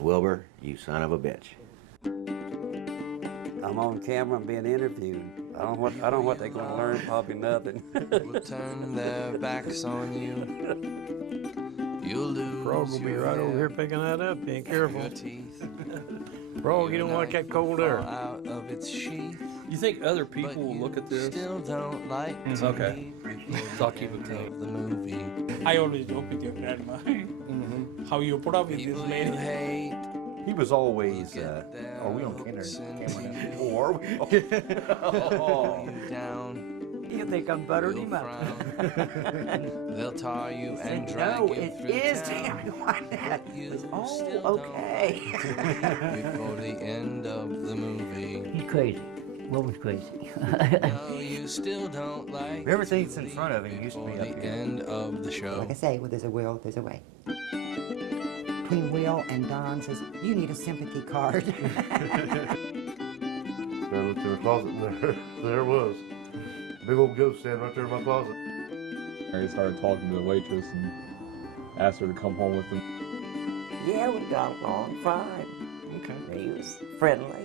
Wilbur, you son of a bitch. I'm on camera and being interviewed. I don't know what they're going to learn, probably nothing. Will turn their backs on you. You'll lose Frog will be right over here picking that up. Be careful. your teeth. Frog, you don't like that cold air. Out of its sheath. You think other people But will look at this? Still don't like to Okay. leave So I'll keep it the clean. movie. I always joke with your grandma. How you put up with this People you lady. hate. He was always, Get their are we on hooks camera into now? you. Or are we? Pull you down. You think I'm buttered You'll him up? frown. They'll tar you and drag No, you it through is town. Tammy Wynette. You Oh, still okay. don't before the end of the movie. He's crazy. Wilbur's crazy. No, you still don't like Everything that's in front of him used to be before up the here. end of the show. Like I say, where there's a will, there's a way. Between Will and Don says, you need a sympathy card. I looked in the closet and there it was. Big old ghost standing right there in my closet. He started talking to the waitress and asked her to come home with him. Yeah, we got along fine. Okay. He was friendly.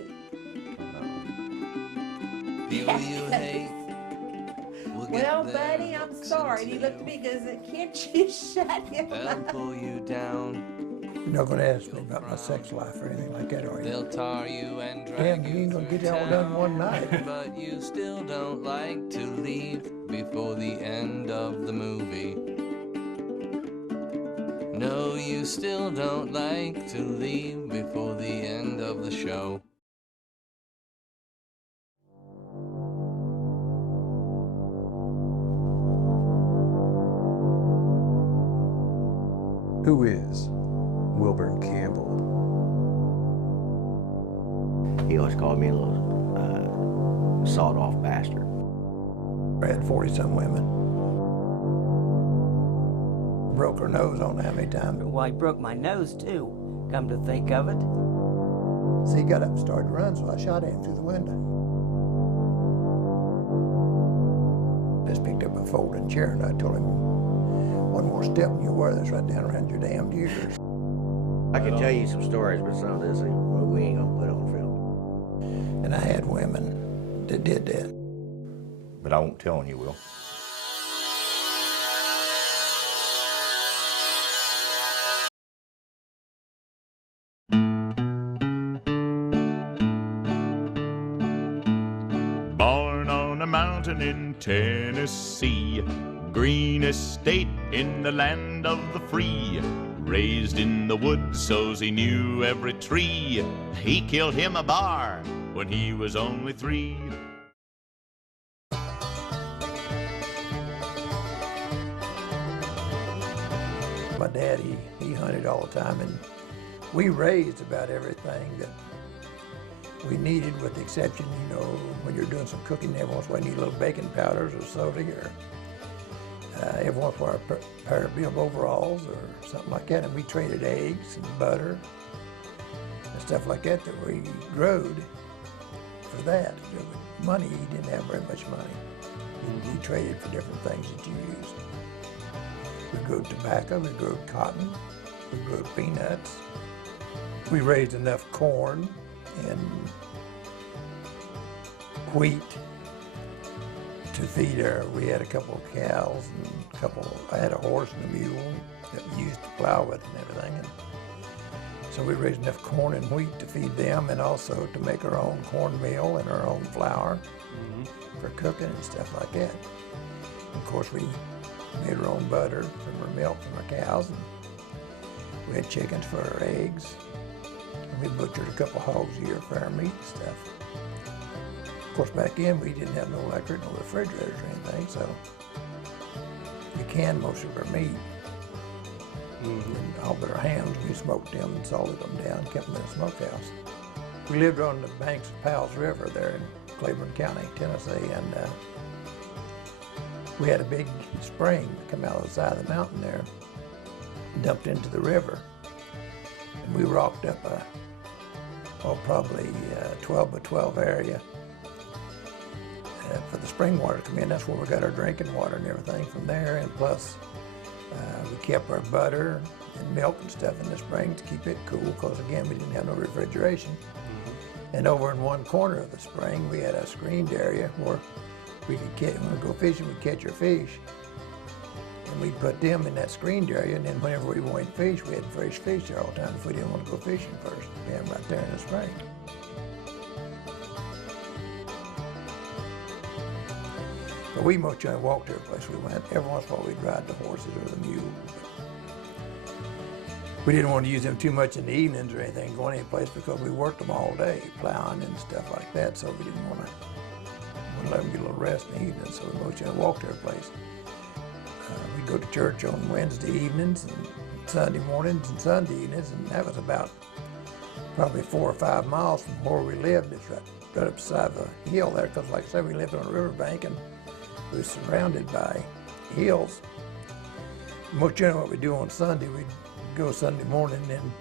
People you hate will get Well, their buddy, I'm hooks sorry. into He looked at me because can't you shut him They'll up? pull you down. You're not going to ask me about my sex life or anything like that, are you? They'll tar you and drag Damn, you you ain't gonna through get it all done one night. town. But you still don't like to leave before the end of the movie. No, you still don't like to leave before the end of the show. Who is Wilburn Campbell? He always called me a little sawed-off bastard. I had 40-some women. Broke her nose on how many times. Well, he broke my nose, too, come to think of it. So he got up and started to run, so I shot at him through the window. Just picked up a folding chair and I told him, one more step and you'll wear this right down around your damned ears. I could tell you some stories, but some of this we ain't gonna put on film. And I had women that did that. But I won't tell on you, Will. Born on a mountain in Tennessee, greenest state in the land of the free. Raised in the woods so's he knew every tree. He killed him a bar when he was only 3. My dad, he hunted all the time, and we raised about everything that we needed, with the exception, you know, when you're doing some cooking, every once in a while you need a little baking powders or soda, or every once in a while a pair of bib overalls or something like that, and we traded eggs and butter and stuff like that that we growed for that. Money, he didn't have very much money. He traded for different things that you used. We grew tobacco, we grew cotton, we grew peanuts. We raised enough corn and wheat to feed we had a couple of cows and I had a horse and a mule that we used to plow with and everything. And so we raised enough corn and wheat to feed them, and also to make our own cornmeal and our own flour for cooking and stuff like that. Of course, we made our own butter from our milk from our cows, and we had chickens for our eggs. And we butchered a couple hogs a year for our meat and stuff. Of course, back then we didn't have no electric, no refrigerators or anything, so we canned most of our meat. And all but our hams, we smoked them and salted them down, kept them in the smokehouse. We lived on the banks of Powell's River there in Wilburn County, Tennessee, and we had a big spring that come out of the side of the mountain there, dumped into the river. And we rocked up probably 12 by 12 area for the spring water to come in. That's where we got our drinking water and everything from there, and plus We kept our butter and milk and stuff in the spring to keep it cool, because again, we didn't have no refrigeration. And over in one corner of the spring, we had a screened area where we could catch, when we go fishing, we'd catch our fish. And we'd put them in that screened area, and then whenever we wanted fish, we had fresh fish there all the time if we didn't want to go fishing first. We had them right there in the spring. But we most generally walked every place we went. Every once in a while we'd ride the horses or the mules. We didn't want to use them too much in the evenings or anything, going any place, because we worked them all day, plowing and stuff like that, so we didn't want to let them get a little rest in the evenings, so we most generally walked every place. We'd go to church on Wednesday evenings and Sunday mornings and Sunday evenings, and that was about probably 4 or 5 miles from where we lived. It's right up beside the hill there, because like I said, we lived on a riverbank and we were surrounded by hills. Most generally what we do on Sunday, we'd go Sunday morning, and then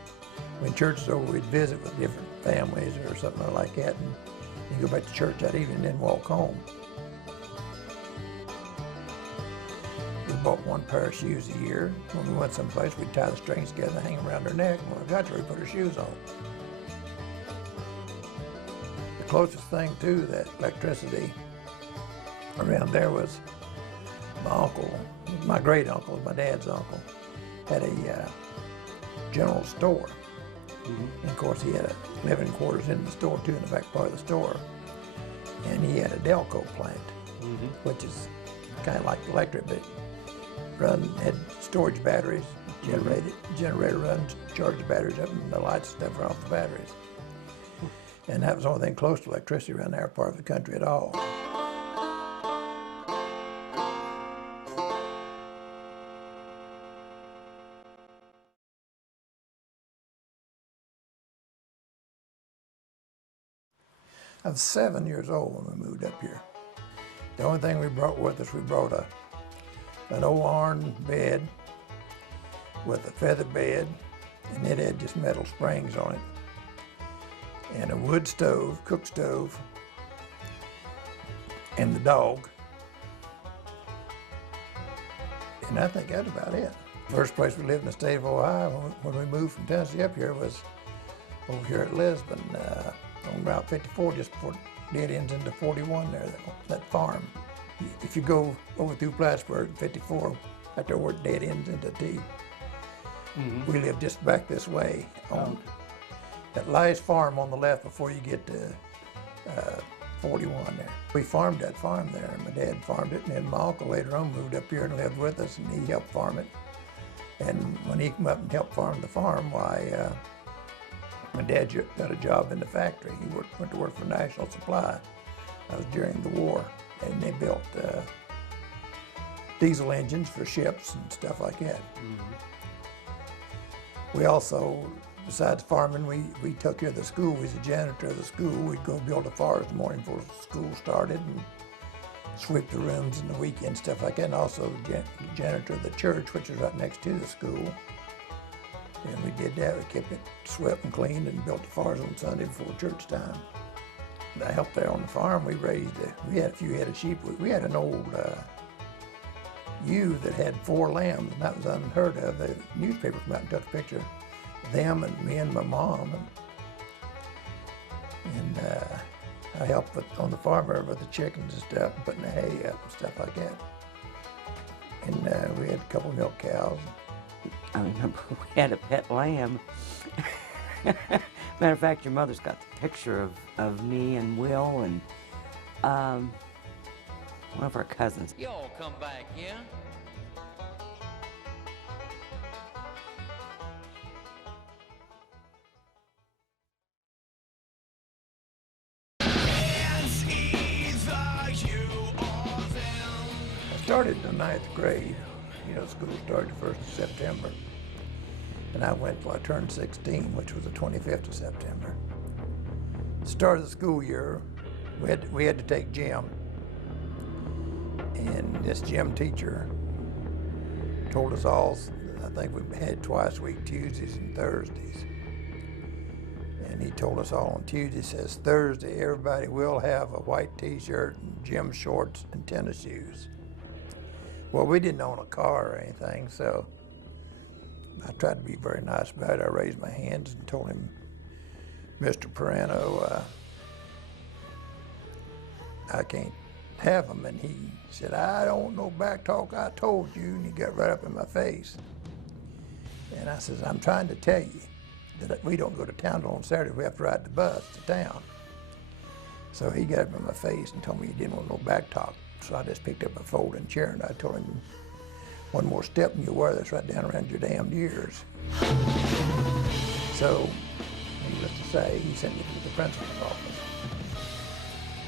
when church is over, we'd visit with different families or something like that, and go back to church that evening and then walk home. We bought 1 pair of shoes a year. When we went someplace, we'd tie the strings together and hang them around our neck, and when we got there, we'd put our shoes on. The closest thing to that electricity around there was my uncle, my great uncle, my dad's uncle, had a general store. And of course he had a living quarters in the store too, in the back part of the store. And he had a Delco plant, which is kind of like electric, but had storage batteries, generator runs, charge the batteries up, and the lights and stuff are off the batteries. And that was the only thing close to electricity around our part of the country at all. I was 7 years old when we moved up here. The only thing we brought with us, we brought an old iron bed with a feather bed, and it had just metal springs on it, and a wood stove, cook stove, and the dog. And I think that's about it. First place we lived in the state of Ohio when we moved from Tennessee up here was over here at Lisbon, on Route 54, just before dead ends into 41 there, that farm. If you go over through Plattsburgh, 54, right there where it dead ends into T. We lived just back this way on that last farm on the left before you get to 41 there. We farmed that farm there, and my dad farmed it, and then my uncle later on moved up here and lived with us, and he helped farm it. And when he came up and helped farm the farm, why, my dad got a job in the factory. He went to work for National Supply. That was during the war, and they built diesel engines for ships and stuff like that. We also, besides farming, we took care of the school. We was the janitor of the school. We'd go build the fires in the morning before school started and sweep the rooms in the weekend, stuff like that. And also the janitor of the church, which was right next to the school. And we did that. We kept it swept and cleaned and built the fires on Sunday before church time. And I helped there on the farm. We had a few head of sheep. We had an old ewe that had 4 lambs, and that was unheard of. The newspaper came out and took a picture of them and me and my mom. And I helped on the farm with the chickens and stuff, and putting the hay up and stuff like that. And we had a couple of milk cows. I remember we had a pet lamb. Matter of fact, your mother's got the picture of me and Will and one of our cousins. Y'all come back, yeah? I started in the 9th grade. You know, school started the 1st of September. And I went till I turned 16, which was the 25th of September. The start of the school year, we had to take gym. And this gym teacher told us all, I think we had twice a week, Tuesdays and Thursdays. And he told us all on Tuesday, says, Thursday, everybody will have a white t-shirt and gym shorts and tennis shoes. Well, we didn't own a car or anything, so I tried to be very nice about it. I raised my hands and told him, Mr. Perano, I can't have them. And he said, I don't know back talk, I told you. And he got right up in my face. And I says, I'm trying to tell you that we don't go to town on Saturday. We have to ride the bus to town. So he got up in my face and told me he didn't want no back talk. So I just picked up a folding chair and I told him, one more step and you'll wear this right down around your damned ears. So, needless to say, he sent me to the principal's office.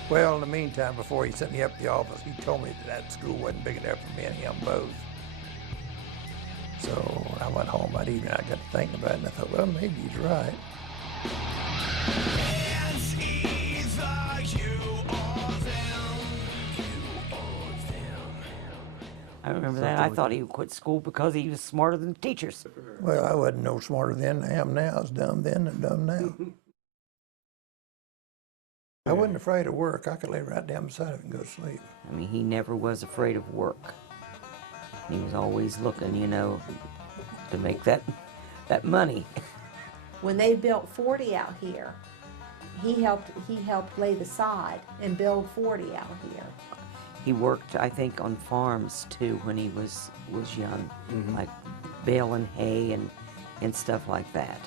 Well, in the meantime, before he sent me up to the office, he told me that school wasn't big enough for me and him both. So when I went home that evening, I got to thinking about it, and I thought, well, maybe he's right. It's either you or them. You or them. I remember that. I thought he would quit school because he was smarter than the teachers. Well, I wasn't no smarter then than I am now. I was dumb then and dumb now. I wasn't afraid of work. I could lay right down beside it and go to sleep. I mean, he never was afraid of work. He was always looking, you know, to make that money. When they built 40 out here, he helped lay the sod and build 40 out here. He worked, I think, on farms too when he was young, like baling hay and stuff like that.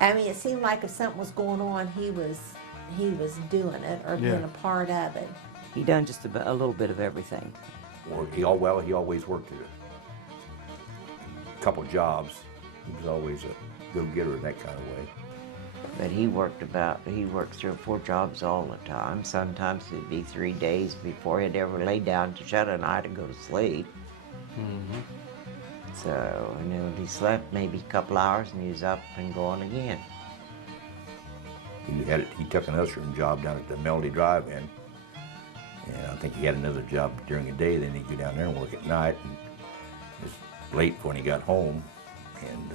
I mean, it seemed like if something was going on, he was doing it or being a part of it. He done just a little bit of everything. Or he always worked at a couple jobs. He was always a go-getter in that kind of way. But he worked 3 or 4 jobs all the time. Sometimes it'd be 3 days before he'd ever lay down to shut an eye to go to sleep. So, you know, he slept maybe a couple hours and he was up and going again. He took an ushering job down at the Melody Drive-In, and I think he had another job during the day. Then he'd go down there and work at night. And it was late when he got home, and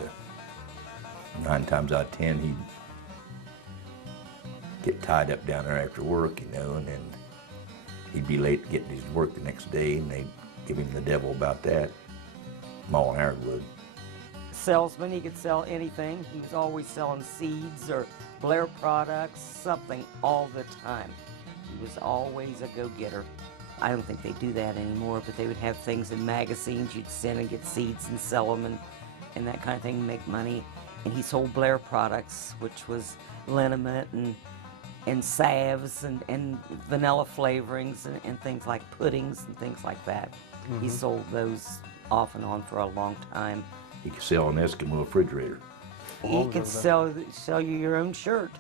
9 times out of 10 he'd get tied up down there after work, you know, and then he'd be late getting his work the next day, and they'd give him the devil about that. Ma and Aaron would. Salesman, he could sell anything. He was always selling seeds or Blair products, something all the time. He was always a go-getter. I don't think they do that anymore, but they would have things in magazines you'd send and get seeds and sell them and that kind of thing, make money. And he sold Blair products, which was liniment and salves and vanilla flavorings and things like puddings and things like that. He sold those off and on for a long time. He could sell an Eskimo refrigerator. He could sell you your own shirt.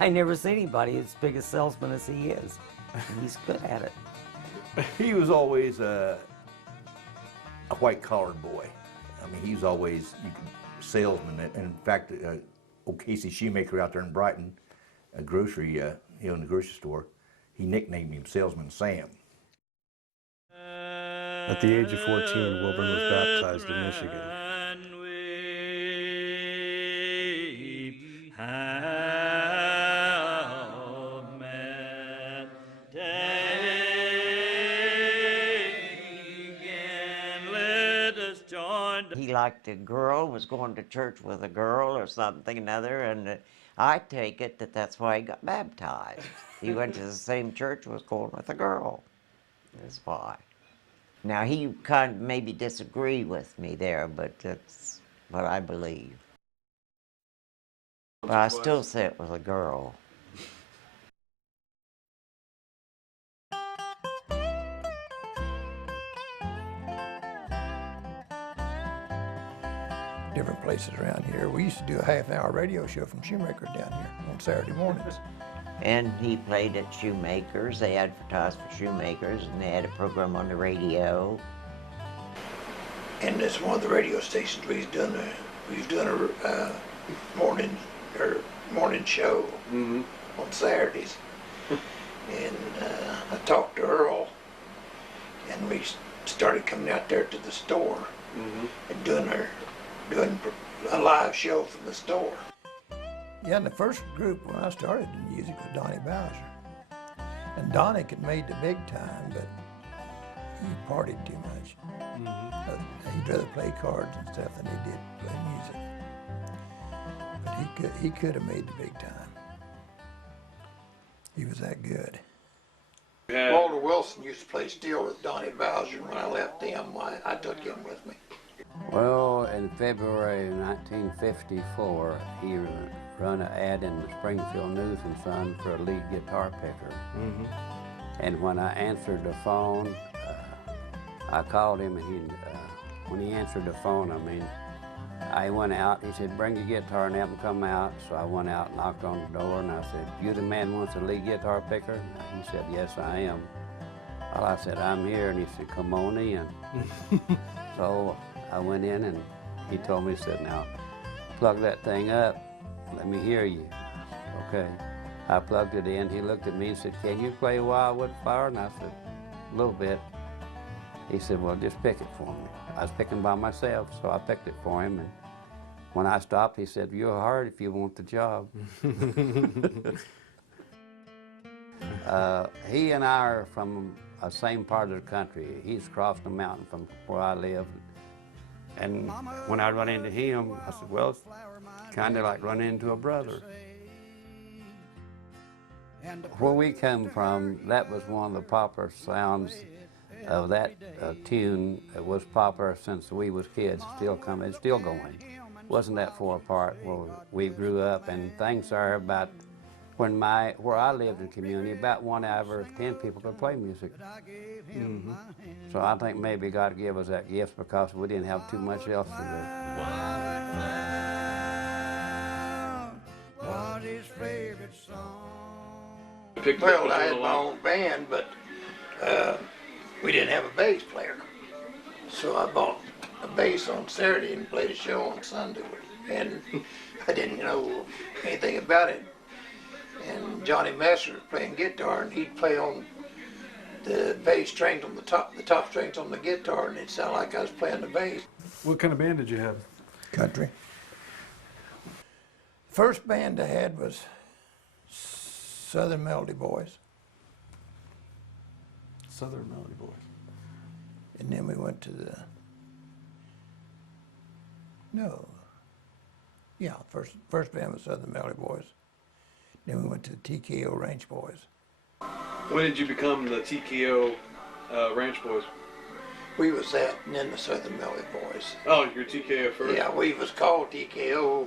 I never seen anybody as big a salesman as he is. And he's good at it. He was always a white-collared boy. I mean, he was always salesman. And in fact, old Casey Shoemaker out there in Brighton, a grocery, he owned a grocery store, he nicknamed him Salesman Sam. At the age of 14, Wilburn was baptized in Michigan. He liked a girl, was going to church with a girl or something another, and I take it that that's why he got baptized. He went to the same church, was going with a girl. That's why. Now, he kind of maybe disagree with me there, but that's what I believe. But I still say it was a girl. Different places around here. We used to do a half-hour radio show from Shoemaker's down here on Saturday mornings. And he played at Shoemaker's. They advertised for Shoemaker's, and they had a program on the radio. And it's one of the radio stations we've done a morning show on Saturdays. And I talked to Earl, and we started coming out there to the store and doing a live show from the store. Yeah, and the first group when I started in music was Donnie Bowser. And Donnie had made the big time, but he partied too much. He'd rather play cards and stuff than he did play music. But he could have made the big time. He was that good. Walter Wilson used to play steel with Donnie Bowser. When I left them, I took him with me. Well, in February 1954, he run an ad in the Springfield News and Sun for a lead guitar picker. And when I answered the phone, I called him, and when he answered the phone, I mean, I went out. He said, "Bring your guitar and have him come out." So I went out and knocked on the door, and I said, "You the man who wants a lead guitar picker?" And he said, "Yes, I am." Well, I said, "I'm here," and he said, "Come on in." So I went in, and he told me, he said, "Now, plug that thing up. Let me hear you." Okay. I plugged it in. He looked at me and said, "Can you play Wildwood Flower?" And I said, "A little bit." He said, "Well, just pick it for me." I was picking by myself, so I picked it for him. And when I stopped, he said, "You're hard if you want the job." He and I are from the same part of the country. He's crossed the mountain from where I live. And when I run into him, I said, "Well, it's kind of like running into a brother." Where we come from, that was one of the popular sounds of that tune. It was popular since we was kids. It's still going. Wasn't that far apart where we grew up, and things are about where I lived in the community, about 1 out of 10 people could play music. So I think maybe God gave us that gift because we didn't have too much else to do. What his favorite song? Well, I had my own band, but we didn't have a bass player. So I bought a bass on Saturday and played a show on Sunday. And I didn't know anything about it. And Johnny Messer was playing guitar, and he'd play on the bass strings on the top strings on the guitar, and it sounded like I was playing the bass. What kind of band did you have? Country. First band I had was Southern Melody Boys. Southern Melody Boys. And then we went to the, first band was Southern Melody Boys. Then we went to the TKO Ranch Boys. When did you become the TKO Ranch Boys? We was that and then the Southern Melody Boys. Oh, you're TKO first? Yeah, we was called TKO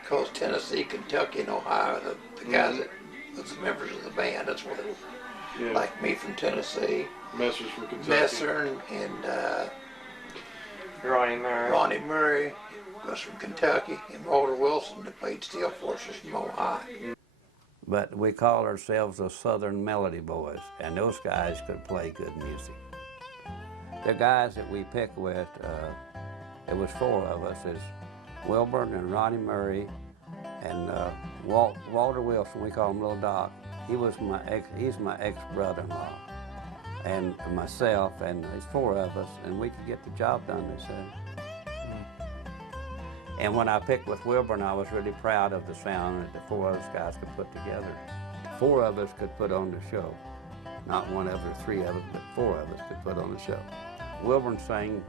because Tennessee, Kentucky, and Ohio, the guys that was the members of the band, that's what it was. Yeah. Like me from Tennessee. Messer's from Kentucky. Messer and Ronnie Murray was from Kentucky, and Walter Wilson that played steel forces from Ohio. But we call ourselves the Southern Melody Boys, and those guys could play good music. The guys that we pick with, it was 4 of us. It's Wilburn and Ronnie Murray and Walter Wilson. We call him Little Doc. He's my ex-brother-in-law, and myself, and there's 4 of us, and we could get the job done, they said. And when I picked with Wilburn, I was really proud of the sound that the 4 of us guys could put together. 4 of us could put on the show. Not 1 of us or 3 of us, but 4 of us could put on the show. Wilburn sang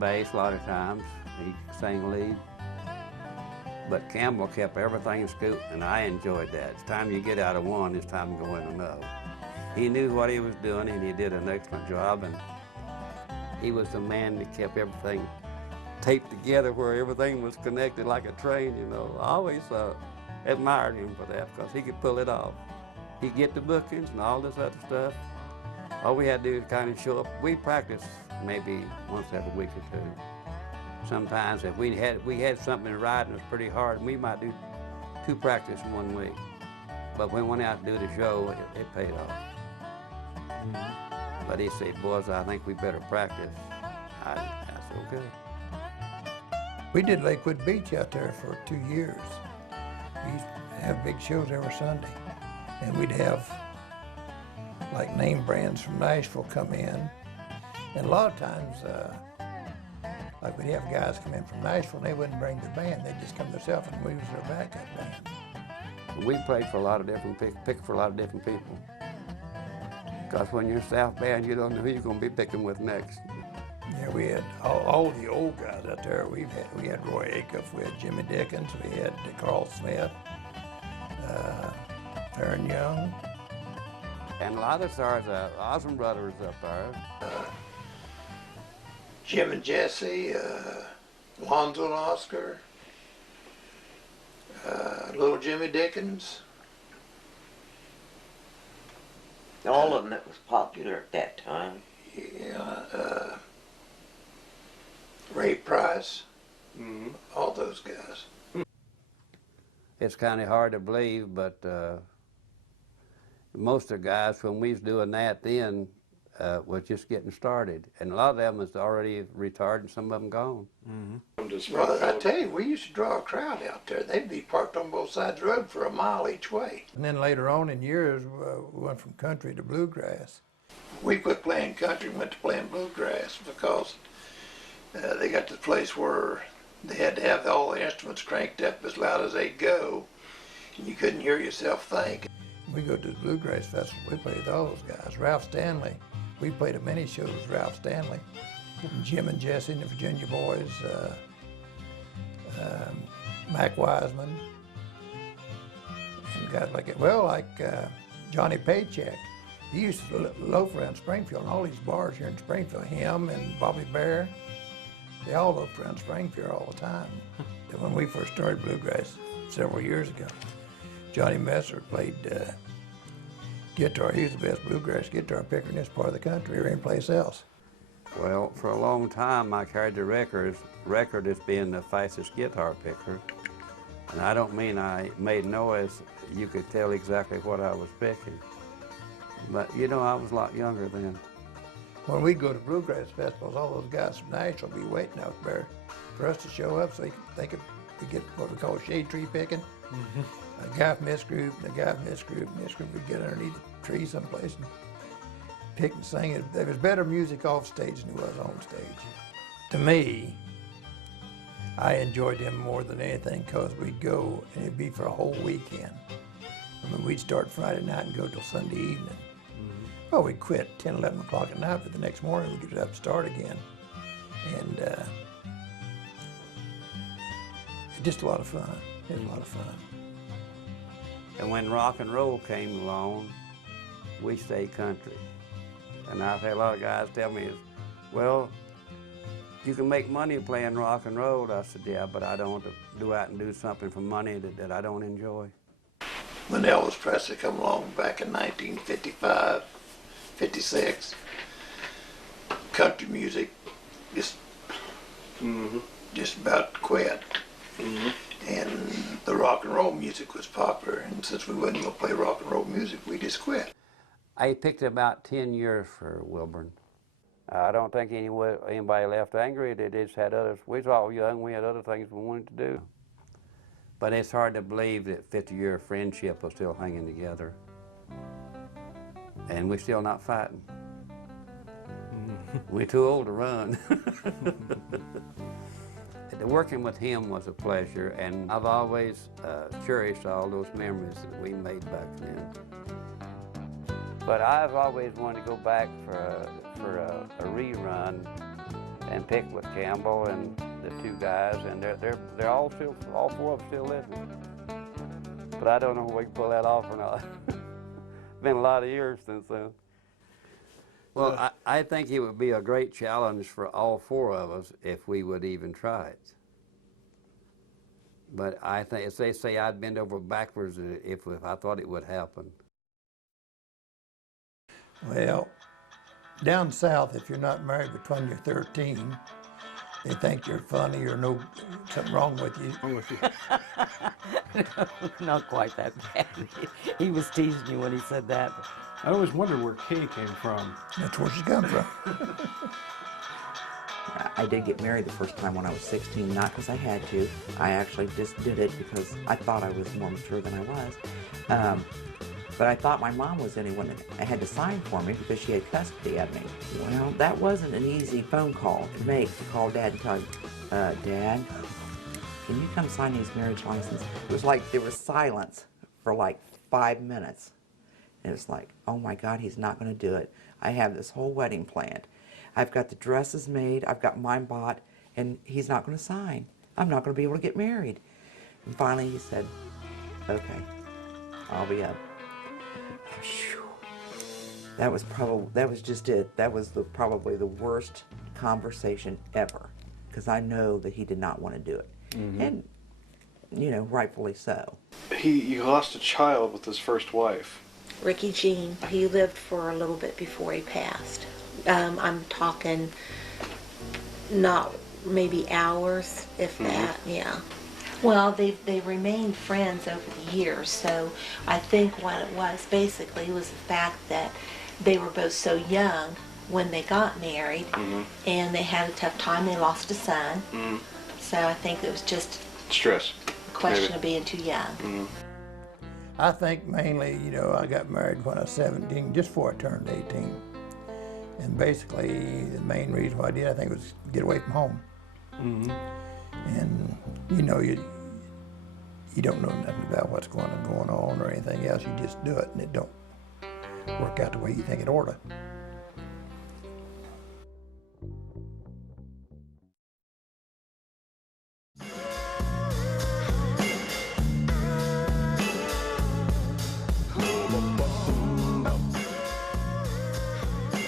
bass a lot of times. He sang lead. But Campbell kept everything in scoop, and I enjoyed that. It's time you get out of one, it's time to go in another. He knew what he was doing, and he did an excellent job, and he was the man that kept everything taped together where everything was connected like a train, you know. I always admired him for that because he could pull it off. He'd get the bookings and all this other stuff. All we had to do is kind of show up. We practiced maybe once every week or 2. Sometimes if we had something in writing that was pretty hard, we might do 2 practices in 1 week. But when we went out to do the show, it paid off. But he said, "Boys, I think we better practice." I said, "Okay." We did Lakewood Beach out there for 2 years. We used to have big shows every Sunday. And we'd have like name brands from Nashville come in. And a lot of times, like we'd have guys come in from Nashville and they wouldn't bring their band. They'd just come themselves and we was their backup band. We played for a lot of different, picked for a lot of different people. Because when you're South Band, you don't know who you're going to be picking with next. Yeah, we had all the old guys out there. We had Roy Acuff, we had Jimmy Dickens, we had Carl Smith, Aaron Young. And a lot of stars, Osmond Brothers up there. Jim and Jesse, Lonzo and Oscar, little Jimmy Dickens. All of them that was popular at that time. Yeah, Ray Price, all those guys. It's kind of hard to believe, but most of the guys, when we was doing that then, was just getting started. And a lot of them was already retired and some of them gone. Well, I tell you, we used to draw a crowd out there. They'd be parked on both sides of the road for a mile each way. And then later on in years, we went from country to bluegrass. We quit playing country and went to playing bluegrass because they got to the place where they had to have all the instruments cranked up as loud as they'd go, and you couldn't hear yourself think. We go to the bluegrass festival, we played with all those guys. Ralph Stanley, we played at many shows with Ralph Stanley. Jim and Jesse and the Virginia Boys, Mac Wiseman, and guys like it. Well, like Johnny Paycheck. He used to loaf around Springfield and all these bars here in Springfield. Him and Bobby Bear, they all loafed around Springfield all the time. And when we first started bluegrass several years ago, Johnny Messer played guitar. He was the best bluegrass guitar picker in this part of the country or any place else. Well, for a long time, I carried the record as being the fastest guitar picker. And I don't mean I made noise. You could tell exactly what I was picking. But, you know, I was a lot younger then. When we'd go to bluegrass festivals, all those guys from Nashville would be waiting out there for us to show up so they could get what we call shade tree picking. A guy from this group and a guy from this group and this group would get underneath a tree someplace and pick and sing. There was better music off stage than there was on stage. To me, I enjoyed them more than anything because we'd go and it'd be for a whole weekend. I mean, we'd start Friday night and go till Sunday evening. Well, we'd quit 10, 11 o'clock at night, but the next morning we'd get up and start again. And it's just a lot of fun. It was a lot of fun. And when rock and roll came along, we stayed country. And I've had a lot of guys tell me, well, you can make money playing rock and roll. I said, yeah, but I don't want to go out and do something for money that I don't enjoy. When Elvis Presley come along back in 1955, 56, country music just about quit. And the rock and roll music was popular, and since we wasn't going to play rock and roll music, we just quit. I picked about 10 years for Wilburn. I don't think anybody left angry. They just had others. We was all young. We had other things we wanted to do. But it's hard to believe that 50-year friendship was still hanging together. And we're still not fighting. We're too old to run. Working with him was a pleasure, and I've always cherished all those memories that we made back then. But I've always wanted to go back for a rerun and pick with Campbell and the two guys, and they're all four of them still living. But I don't know if we can pull that off or not. Been a lot of years since then. Well, I think it would be a great challenge for all four of us if we would even try it. But I think, as they say, I'd bend over backwards if I thought it would happen. Well, down south, if you're not married between you're 13, they think you're funny or something wrong with you. No, not quite that bad. He was teasing you when he said that. I always wondered where Kay came from. That's where she come from. I did get married the first time when I was 16, not because I had to. I actually just did it because I thought I was more mature than I was. But I thought my mom was anyone that I had to sign for me because she had custody of me. Well, that wasn't an easy phone call to make, to call Dad and tell him, Dad, can you come sign these marriage licenses? It was like there was silence for like 5 minutes. And it's like, oh my God, he's not going to do it. I have this whole wedding planned. I've got the dresses made, I've got mine bought, and he's not going to sign. I'm not going to be able to get married. And finally he said, okay, I'll be up. Whew. That was just it. That was probably the worst conversation ever, because I know that he did not want to do it. And, you know, rightfully so. He lost a child with his first wife. Ricky Jean, he lived for a little bit before he passed. I'm talking not maybe hours, if that, yeah. Well, they remained friends over the years, so I think what it was basically was the fact that they were both so young when they got married, and they had a tough time. They lost a son, so I think it was just stress, a question of being too young. I think mainly, you know, I got married when I was 17, just before I turned 18. And basically, the main reason why I did, I think, was get away from home. And, you know, you don't know nothing about what's going on or anything else. You just do it, and it don't work out the way you think it ought to.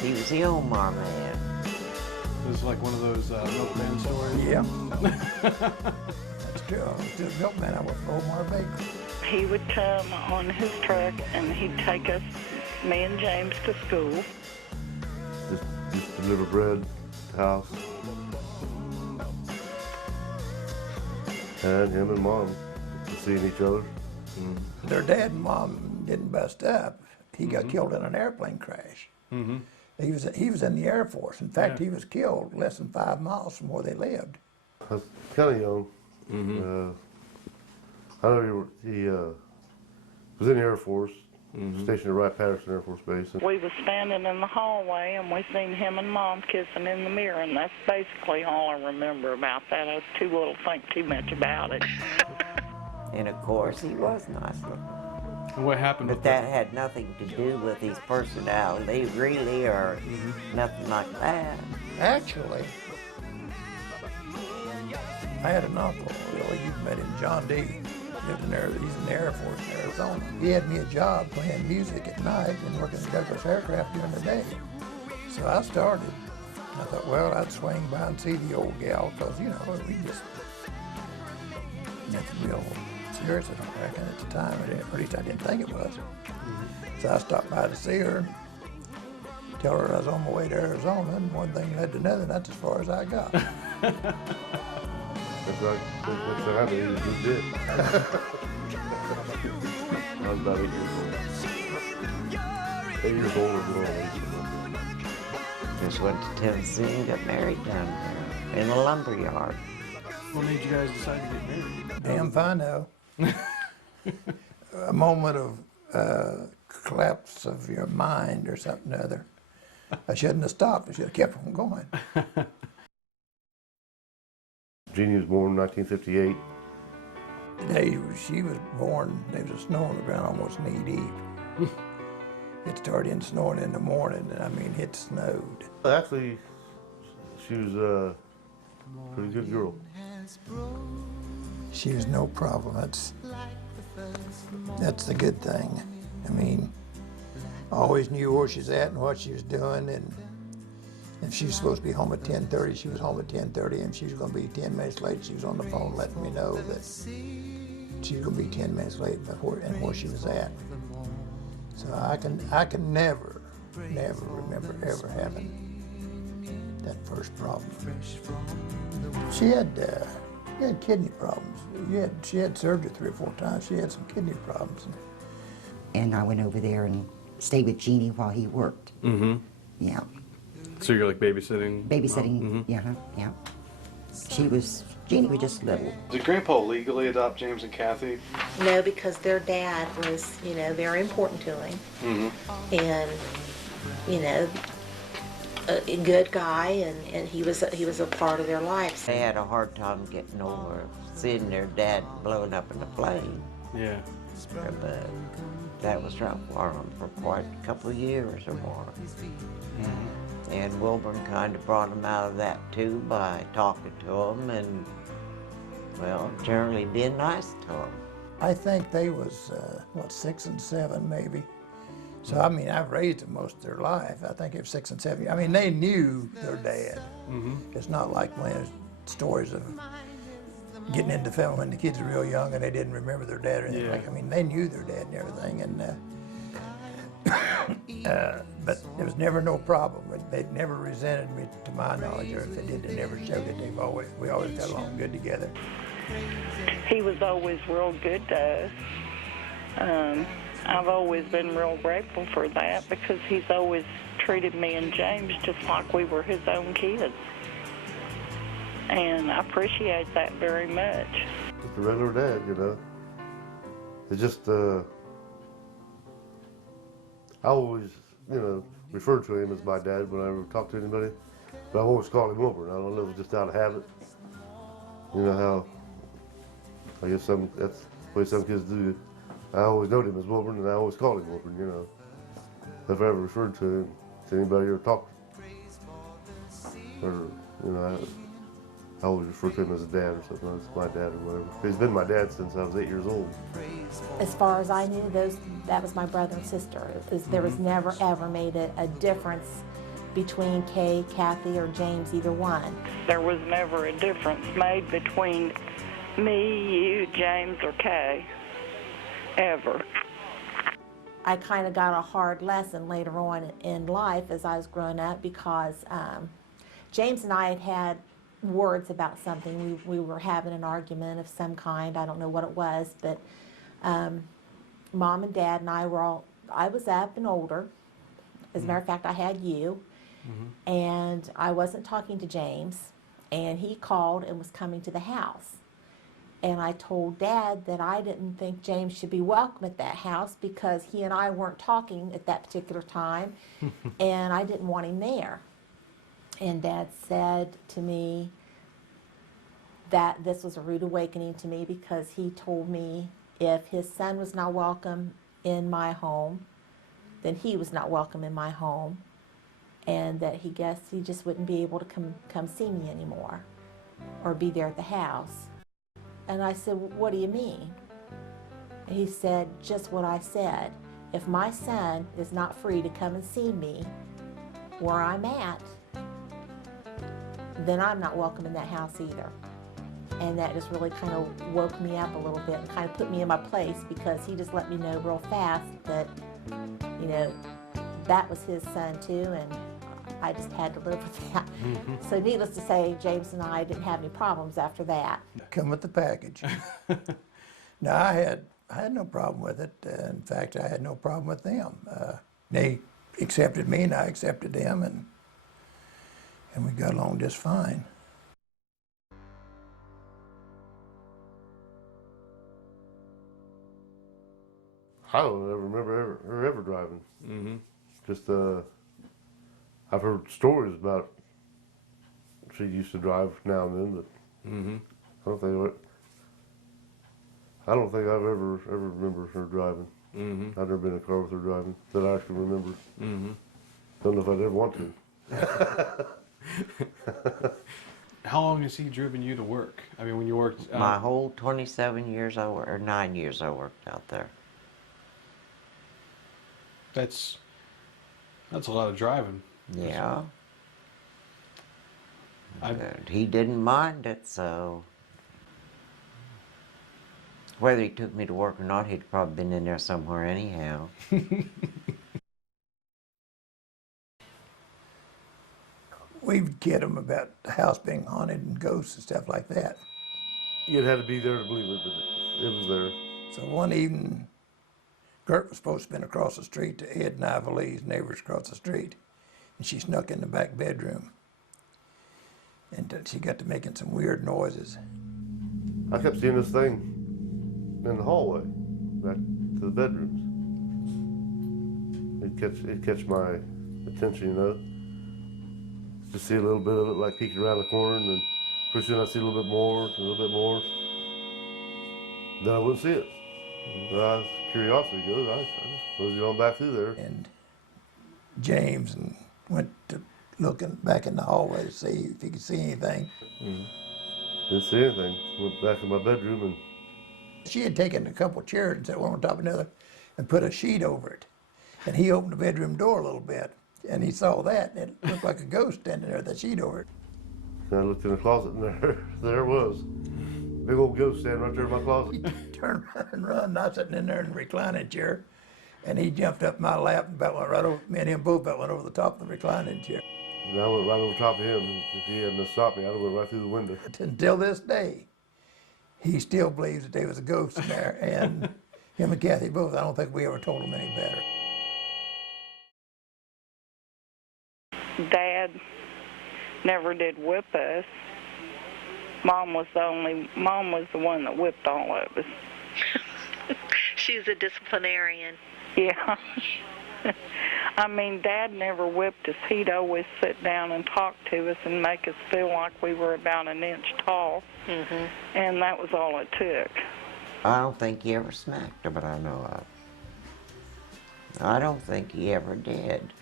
He was the Omar man. This is like one of those milkman stories. Yeah. That's true. I was still a milkman. I worked for Omar Baker. He would come on his truck and he'd take us, me and James, to school. Just deliver bread to the house. And him and Mom seeing each other. Their dad and Mom didn't bust up. He got killed in an airplane crash. He was in the Air Force. In fact, he was killed less than 5 miles from where they lived. I was kind of young. I know he was in the Air Force, stationed at Wright-Patterson Air Force Base. We was standing in the hallway and we seen him and Mom kissing in the mirror, and that's basically all I remember about that. I was too little to think too much about it. And of course, he was nice looking. What happened? But that had nothing to do with his personality. They really are nothing like that. Actually, I had an uncle, really, you've met him, John D. Lived in there, he's in the Air Force in Arizona. He had me a job playing music at night and working at Douglas Aircraft during the day. So I started. I thought, well, I'd swing by and see the old gal, because, you know, we just, nothing real serious, I don't reckon, at the time. At least I didn't think it was. So I stopped by to see her, tell her I was on my way to Arizona, and one thing led to another, and that's as far as I got. That's right. That's what happened. He did. I was about 8 years old. 8 years old was little. Just went to Tennessee and got married down there in the lumber yard. What made you guys decide to get married? Damn if I know. A moment of collapse of your mind or something or other. I shouldn't have stopped. I should have kept on going. Jeannie was born in 1958. The day she was born, there was a snow on the ground almost knee deep. It started snowing in the morning, and I mean, it snowed. Actually, she was a pretty good girl. She was no problem. That's the good thing. I mean, I always knew where she's at and what she was doing, and if she was supposed to be home at 10:30, she was home at 10:30, and she was going to be 10 minutes late. She was on the phone letting me know that she was going to be 10 minutes late before and where she was at. So I can never remember ever having that first problem. She had kidney problems. She had surgery 3 or 4 times. She had some kidney problems. And I went over there and stayed with Jeannie while he worked. Yeah. So you're like babysitting? Babysitting, yeah. Jeannie was just little. Did Grandpa legally adopt James and Kathy? No, because their dad was, you know, very important to him. And, you know, a good guy, and he was a part of their lives. They had a hard time getting over seeing their dad blowing up in a plane. Yeah. But That was rough for him for quite a couple of years or more. And Wilburn kind of brought him out of that too by talking to him and, well, generally being nice to him. I think they was, 6 and 7 maybe. So, I mean, I've raised them most of their life. I think they were 6 and 7. I mean, they knew their dad. It's not like one of those stories of getting into film when the kids were real young and they didn't remember their dad or anything. I mean, they knew their dad and everything. And but there was never no problem. They never resented me, to my knowledge, or if they did, they never showed it. We always got along good together. He was always real good to us. I've always been real grateful for that because he's always treated me and James just like we were his own kids. And I appreciate that very much. Just a regular dad, you know. It's just, I always, you know, referred to him as my dad when I ever talked to anybody. But I always called him Wilburn. I don't know if it was just out of habit. You know how, I guess that's the way some kids do. I always known him as Wilburn, and I always called him Wilburn, you know. If I ever referred to him, to anybody or talked, or, you know, I always refer to him as a dad or something. It's my dad or whatever. He's been my dad since I was 8 years old. As far as I knew, that was my brother and sister. There was never ever made a difference between Kay, Kathy, or James, either one. There was never a difference made between me, you, James, or Kay. Ever. I kind of got a hard lesson later on in life as I was growing up because James and I had words about something. We were having an argument of some kind. I don't know what it was, but Mom and Dad and I I was up and older. As a matter of fact, I had you, and I wasn't talking to James, and he called and was coming to the house. And I told Dad that I didn't think James should be welcome at that house because he and I weren't talking at that particular time, and I didn't want him there. And Dad said to me that this was a rude awakening to me because he told me if his son was not welcome in my home, then he was not welcome in my home, and that he guessed he just wouldn't be able to come see me anymore or be there at the house. And I said, well, what do you mean? And he said, just what I said. If my son is not free to come and see me where I'm at, then I'm not welcome in that house either. And that just really kind of woke me up a little bit and kind of put me in my place because he just let me know real fast that, you know, that was his son too, and I just had to live with that. So needless to say, James and I didn't have any problems after that. Come with the package. No, I had no problem with it. In fact, I had no problem with them. They accepted me and I accepted them, and we got along just fine. I don't ever remember her ever driving. Just, I've heard stories about she used to drive now and then, but I don't think I've ever remember her driving. I've never been in a car with her driving that I can remember. Don't know if I'd ever want to. How long has he driven you to work? I mean, when you worked... My whole 27 years, or 9 years I worked out there. That's a lot of driving. Yeah. He didn't mind it, so... Whether he took me to work or not, he'd probably been in there somewhere anyhow. We'd get them about the house being haunted and ghosts and stuff like that. You'd have to be there to believe it, but it was there. So one evening, Gert was supposed to have been across the street to Ed and Ivolee's neighbors across the street, and she snuck in the back bedroom. And she got to making some weird noises. I kept seeing this thing in the hallway, back to the bedrooms. It'd catch my attention, you know. Just see a little bit of it, like peeking around the corner, and then pretty soon I'd see a little bit more, a little bit more. Then I wouldn't see it. I was curiosity goes, I just moved on back through there. And James and went to looking back in the hallway to see if he could see anything. Didn't see anything. Went back in my bedroom and she had taken a couple of chairs and set one on top of another and put a sheet over it. And he opened the bedroom door a little bit and he saw that and it looked like a ghost standing there with that sheet over it. I looked in the closet and there it was. Big old ghost standing right there in my closet. He turned around and run, and I was sitting in there in the reclining chair. And he jumped up my lap and about went right over, me and him both about went over the top of the reclining chair. And I went right over top of him. If he hadn't stopped me, I'd have went right through the window. Until this day, he still believes that there was a ghost in there. And him and Kathy both, I don't think we ever told him any better. Dad never did whip us. Mom was the one that whipped all of us. She's a disciplinarian. Yeah. I mean, Dad never whipped us. He'd always sit down and talk to us and make us feel like we were about an inch tall. And that was all it took. I don't think he ever smacked her, but I know of. I don't think he ever did.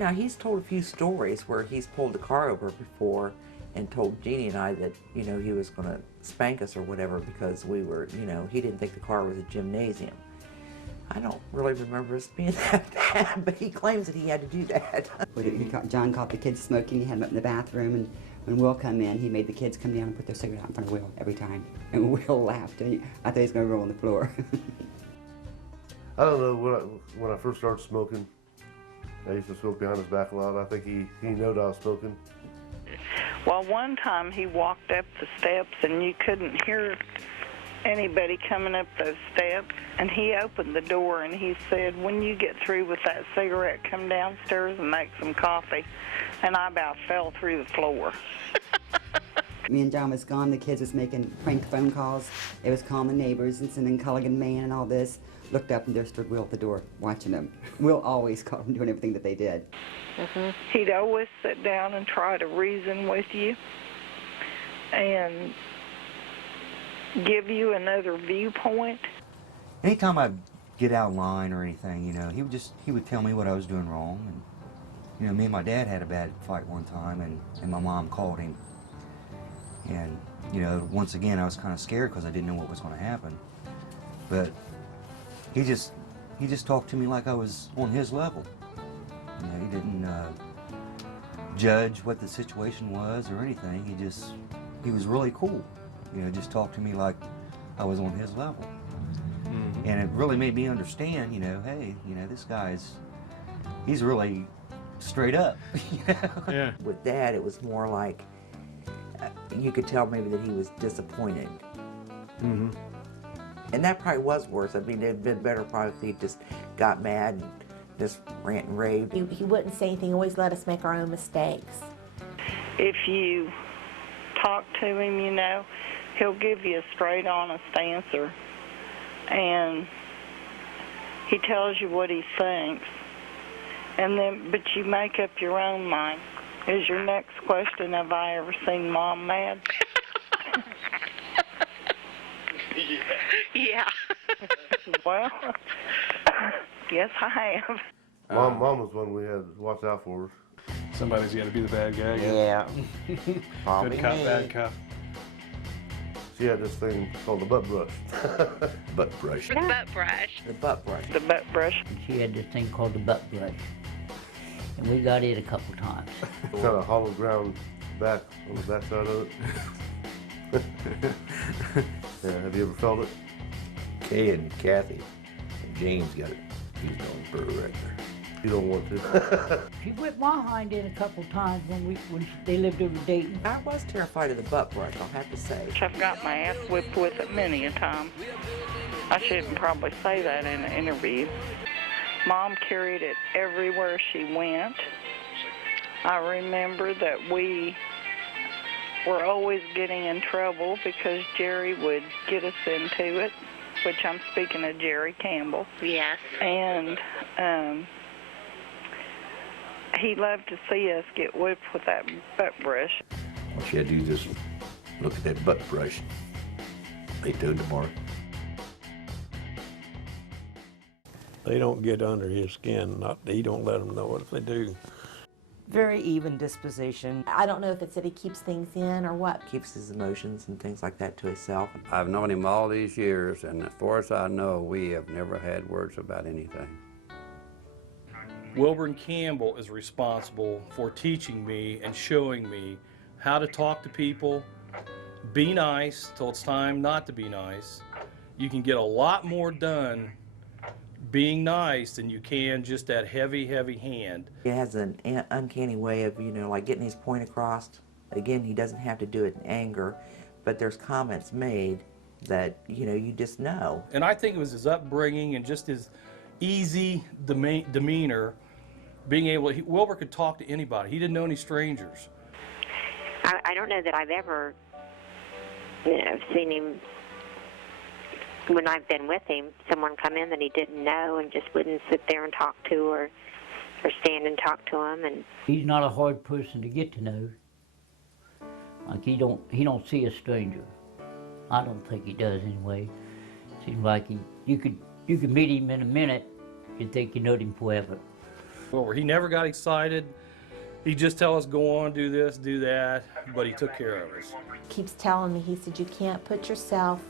Now, he's told a few stories where he's pulled the car over before and told Jeannie and I that, you know, he was going to spank us or whatever because we were, you know, he didn't think the car was a gymnasium. I don't really remember us being that bad, but he claims that he had to do that. John caught the kids smoking. He had them up in the bathroom, and when Will come in, he made the kids come down and put their cigarette out in front of Will every time. And Will laughed, and I thought he was going to roll on the floor. I don't know, when I first started smoking, I used to smoke behind his back a lot. I think he knew I was smoking. Well, one time he walked up the steps and you couldn't hear anybody coming up those steps, and he opened the door and he said, when you get through with that cigarette, come downstairs and make some coffee. And I about fell through the floor. Me and John was gone. The kids was making prank phone calls. It was calling the neighbors and sending Culligan Man and all this. Looked up and there stood Will at the door watching them. Will always caught them doing everything that they did. He'd always sit down and try to reason with you and give you another viewpoint. Anytime I'd get out of line or anything, you know, he would tell me what I was doing wrong. And, you know, me and my dad had a bad fight one time, and my mom called him. And, you know, once again, I was kind of scared because I didn't know what was going to happen. But he just talked to me like I was on his level. You know, he didn't judge what the situation was or anything. He was really cool. You know, just talked to me like I was on his level. And it really made me understand, you know, hey, you know, this he's really straight up. You know? Yeah. With Dad, it was more like, you could tell maybe that he was disappointed. And that probably was worse. I mean, it'd been better probably if he just got mad and just rant and raved. He wouldn't say anything, he always let us make our own mistakes. If you talk to him, you know, he'll give you a straight, honest answer. And he tells you what he thinks. And then, but you make up your own mind. Is your next question, have I ever seen Mom mad? Yeah. Well, yes, I have. Mom was one we had to watch out for. Somebody's got to be the bad guy. Yeah. Good cop, bad cop. She had this thing called the butt brush. Butt brush. The butt brush. The butt brush. The butt brush. She had this thing called the butt brush. And we got it a couple times. Kind of hollow ground back on the back side of it. Yeah, have you ever felt it? Kay and Kathy and James got it. He's going for a record. You don't want to. She whipped my hind end a couple times when they lived over Dayton. I was terrified of the butt brush, I'll have to say. I've got my ass whipped with it many a time. I shouldn't probably say that in an interview. Mom carried it everywhere she went. I remember that we were always getting in trouble because Jerry would get us into it, which I'm speaking of Jerry Campbell. Yes. And he loved to see us get whipped with that butt brush. All she had to do is just look at that butt brush. They toed tomorrow. They don't get under his skin. He don't let them know it if they do. Very even disposition. I don't know if it's that he keeps things in or what. Keeps his emotions and things like that to himself. I've known him all these years, and as far as I know, we have never had words about anything. Wilburn Campbell is responsible for teaching me and showing me how to talk to people, be nice till it's time not to be nice. You can get a lot more done being nice than you can just that heavy, heavy hand. He has an uncanny way of, like getting his point across. Again, he doesn't have to do it in anger, but there's comments made that, you just know. And I think it was his upbringing and just his easy demeanor, being able, Wilbur could talk to anybody. He didn't know any strangers. I don't know that I've ever, seen him, when I've been with him, someone come in that he didn't know and just wouldn't sit there and talk to or stand and talk to him. And he's not a hard person to get to know. Like he don't see a stranger. I don't think he does anyway. Seems like you could meet him in a minute, you'd think you knowed him forever. Wilbur, he never got excited. He'd just tell us, go on, do this, do that, but he took care of us. Keeps telling me, he said, you can't put yourself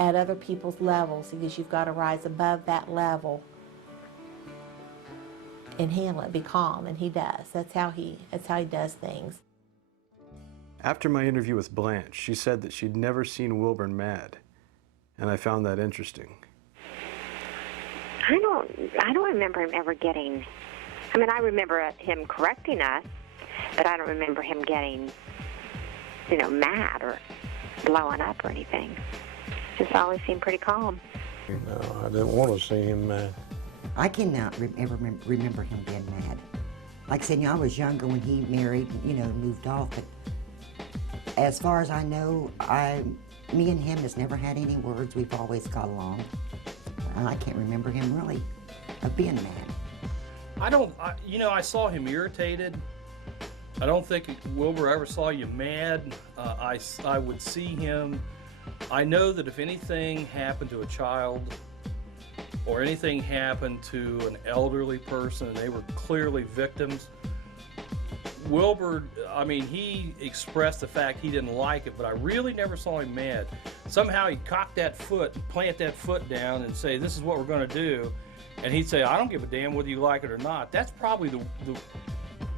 at other people's levels because you've got to rise above that level and handle it, be calm, and he does. That's how he does things. After my interview with Blanche, she said that she'd never seen Wilburn mad, and I found that interesting. I don't remember him ever getting, I remember him correcting us, but I don't remember him getting, mad or blowing up or anything. Just always seemed pretty calm. No, I didn't want to see him mad. I cannot ever remember him being mad. Like I said, I was younger when he married, moved off, but as far as I know, me and him has never had any words. We've always got along. And I can't remember him really being mad. I saw him irritated. I don't think Wilbur ever saw you mad. I would see him. I know that if anything happened to a child or anything happened to an elderly person and they were clearly victims, Wilbur, he expressed the fact he didn't like it, but I really never saw him mad. Somehow he'd cock that foot, plant that foot down and say, this is what we're going to do. And he'd say, I don't give a damn whether you like it or not. That's probably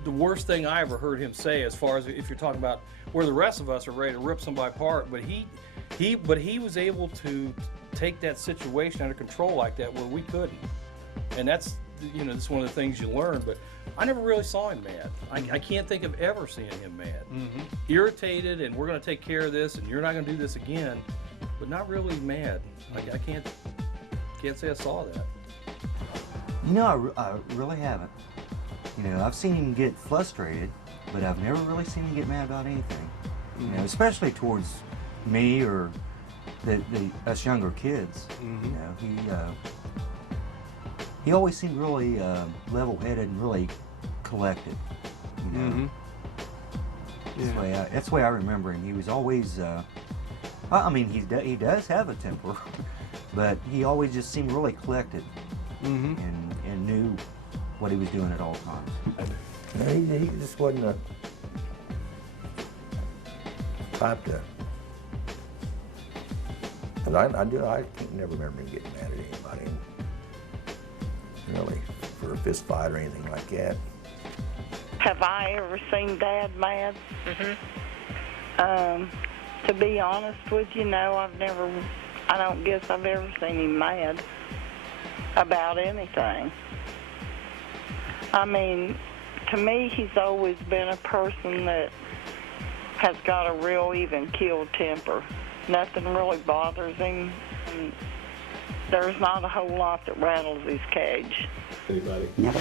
the worst thing I ever heard him say, as far as if you're talking about where the rest of us are ready to rip somebody apart. But he was able to take that situation under control like that where we couldn't. And that's one of the things you learn. But I never really saw him mad. I can't think of ever seeing him mad. Irritated, and we're going to take care of this, and you're not going to do this again, but not really mad. I can't say I saw that. I really haven't. I've seen him get frustrated, but I've never really seen him get mad about anything. Especially towards me or us younger kids. He always seemed really level-headed and really collected. That's the way I remember him. He was always, he does have a temper, but he always just seemed really collected and knew what he was doing at all times. He just wasn't a type to. And I can't never remember him getting mad at anybody, really, for a fist fight or anything like that. Have I ever seen Dad mad? To be honest with you, no, I don't guess I've ever seen him mad about anything. To me, he's always been a person that has got a real even-keeled temper. Nothing really bothers him. And there's not a whole lot that rattles his cage. Anybody? Never.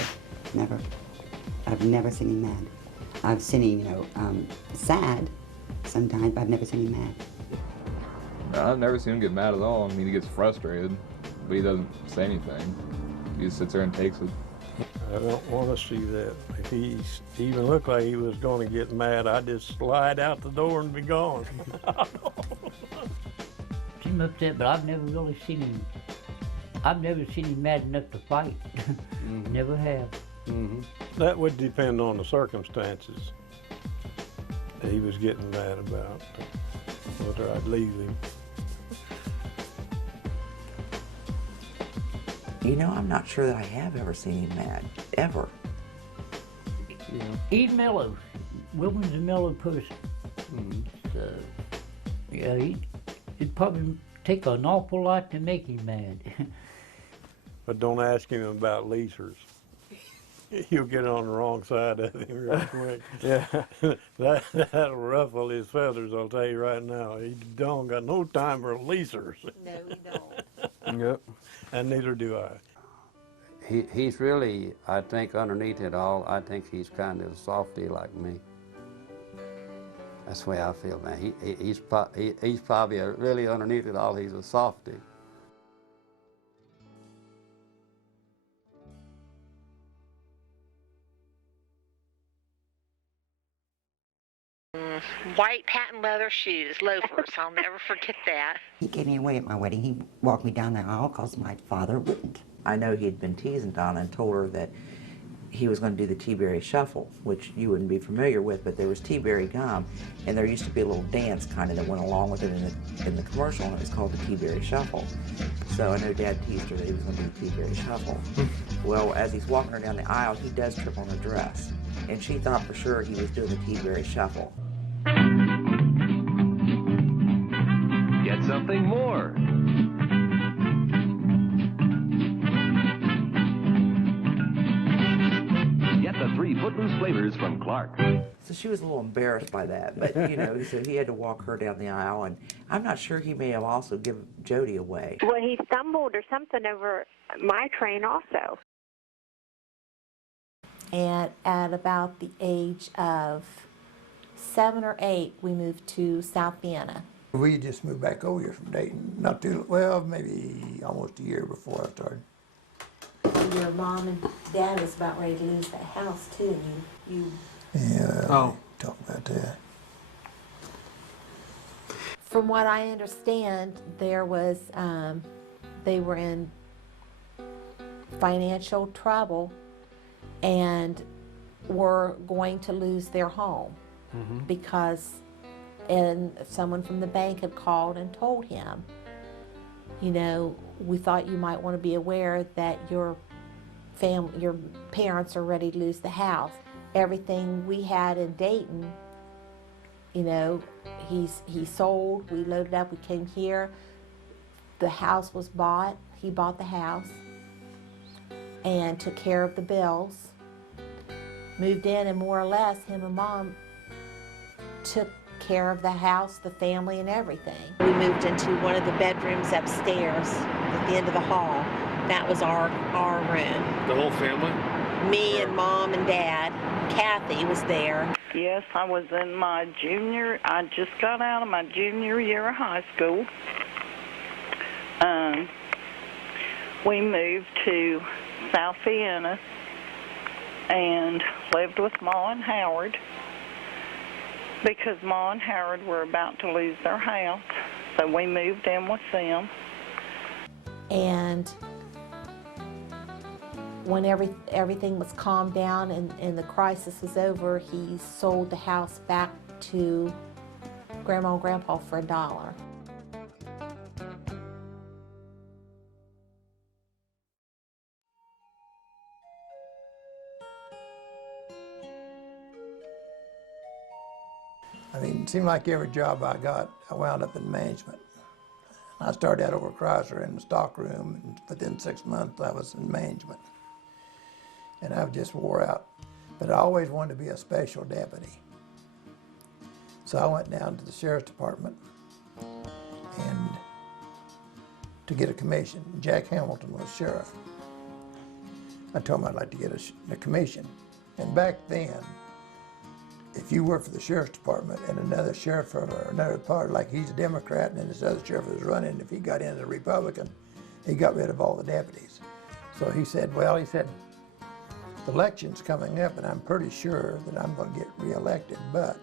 I've never seen him mad. I've seen him, sad sometimes, but I've never seen him mad. No, I've never seen him get mad at all. He gets frustrated, but he doesn't say anything. He just sits there and takes it. I don't want to see that. If he even looked like he was going to get mad, I'd just slide out the door and be gone. Seemed upset, but I've never really seen him I've never seen him mad enough to fight. Never have. That would depend on the circumstances that he was getting mad about, whether I'd leave him. You know, I'm not sure that I have ever seen him mad, ever. He's mellow. Wilburn's a mellow person. So, yeah, it'd probably take an awful lot to make him mad. But don't ask him about leasers. You'll get on the wrong side of him real quick. Yeah. That'll ruffle his feathers, I'll tell you right now. He don't got no time for leasers. No, he don't. Yep. And neither do I. He's really, I think, underneath it all, I think he's kind of a softy like me. That's the way I feel, man. He's probably really underneath it all, he's a softy. White patent leather shoes, loafers. I'll never forget that. He gave me away at my wedding. He walked me down the aisle because my father wouldn't. I know he had been teasing Donna and told her that he was going to do the T-Berry Shuffle, which you wouldn't be familiar with, but there was T-Berry gum, and there used to be a little dance kind of that went along with it in the commercial, and it was called the T-Berry Shuffle. So I know Dad teased her that he was going to do the T-Berry Shuffle. Well, as he's walking her down the aisle, he does trip on her dress, and she thought for sure he was doing the T-Berry Shuffle. Get something more. Get the 3 Footloose flavors from Clark. So she was a little embarrassed by that, but you know, so he had to walk her down the aisle, and I'm not sure he may have also given Jody away. Well, he stumbled or something over my train also. And at about the age of 7 or 8, we moved to South Vienna. We just moved back over here from Dayton, not too, well, maybe almost a year before I started. Your mom and dad was about ready to lose that house too, and you Yeah, talk about that. From what I understand, there was, they were in financial trouble and were going to lose their home because someone from the bank had called and told him, you know, we thought you might want to be aware that your parents are ready to lose the house. Everything we had in Dayton, you know, he sold, we loaded up, we came here, the house was bought, he bought the house and took care of the bills, moved in, and more or less him and Mom took care of the house, the family, and everything. We moved into one of the bedrooms upstairs at the end of the hall. That was our room. The whole family? Me and Mom and Dad. Kathy was there. Yes, I was in my I just got out of my junior year of high school. We moved to South Vienna and lived with Ma and Howard because Ma and Howard were about to lose their house, so we moved in with them. And when everything was calmed down and the crisis was over, he sold the house back to Grandma and Grandpa for $1. I mean, it seemed like every job I got, I wound up in management. I started out over Chrysler in the stockroom, and within 6 months I was in management. And I just wore out. But I always wanted to be a special deputy. So I went down to the sheriff's department and to get a commission. Jack Hamilton was sheriff. I told him I'd like to get a commission. And back then, if you worked for the sheriff's department and another sheriff from another party, like he's a Democrat and then this other sheriff was running, if he got in as a Republican, he got rid of all the deputies. So he said, well, he said, the election's coming up and I'm pretty sure that I'm going to get reelected, but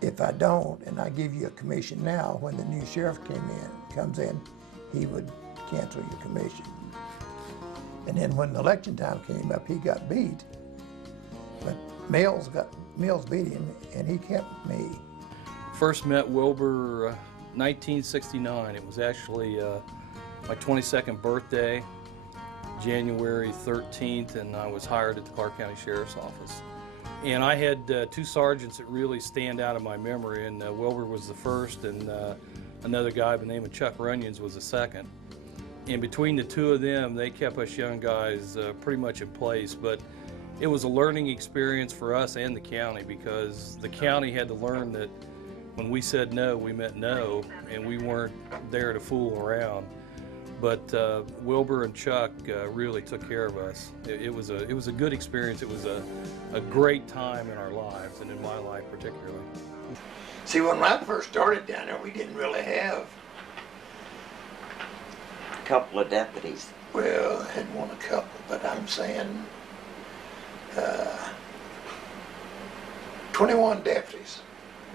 if I don't and I give you a commission now, when the new sheriff comes in, he would cancel your commission. And then when election time came up, he got beat. But Mills beat him, and he kept me. First met Wilbur 1969. It was actually my 22nd birthday, January 13th, and I was hired at the Clark County Sheriff's Office. And I had two sergeants that really stand out in my memory, and Wilbur was the first, and another guy by the name of Chuck Runyons was the second. And between the two of them, they kept us young guys pretty much in place. But it was a learning experience for us and the county, because the county had to learn that when we said no, we meant no, and we weren't there to fool around. But Wilbur and Chuck really took care of us. It was a good experience. It was a great time in our lives, and in my life particularly. See, when I first started down there, we didn't really have a couple of deputies. Well, I had a couple, but I'm saying 21 deputies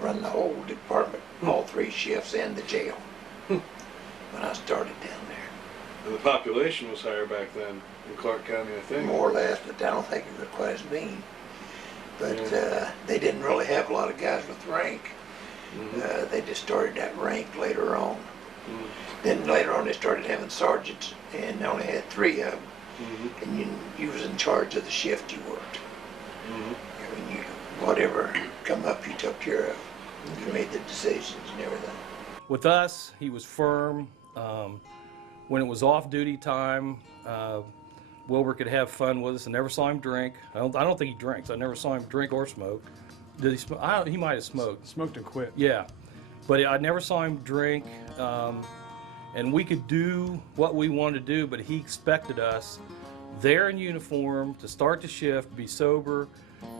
run the whole department, all 3 shifts and the jail when I started down there. And the population was higher back then in Clark County, I think. More or less, but I don't think it was quite as mean. But they didn't really have a lot of guys with rank. They just started that rank later on. Then later on they started having sergeants, and they only had 3 of them. And you was in charge of the shift you worked. I mean, whatever come up, you took care of. You made the decisions and everything. With us, he was firm. When it was off-duty time, Wilbur could have fun with us. I never saw him drink. I don't think he drinks. I never saw him drink or smoke. Did he smoke? He might have smoked. Smoked and quit. Yeah, but I never saw him drink. And we could do what we wanted to do, but he expected us there in uniform to start the shift, be sober,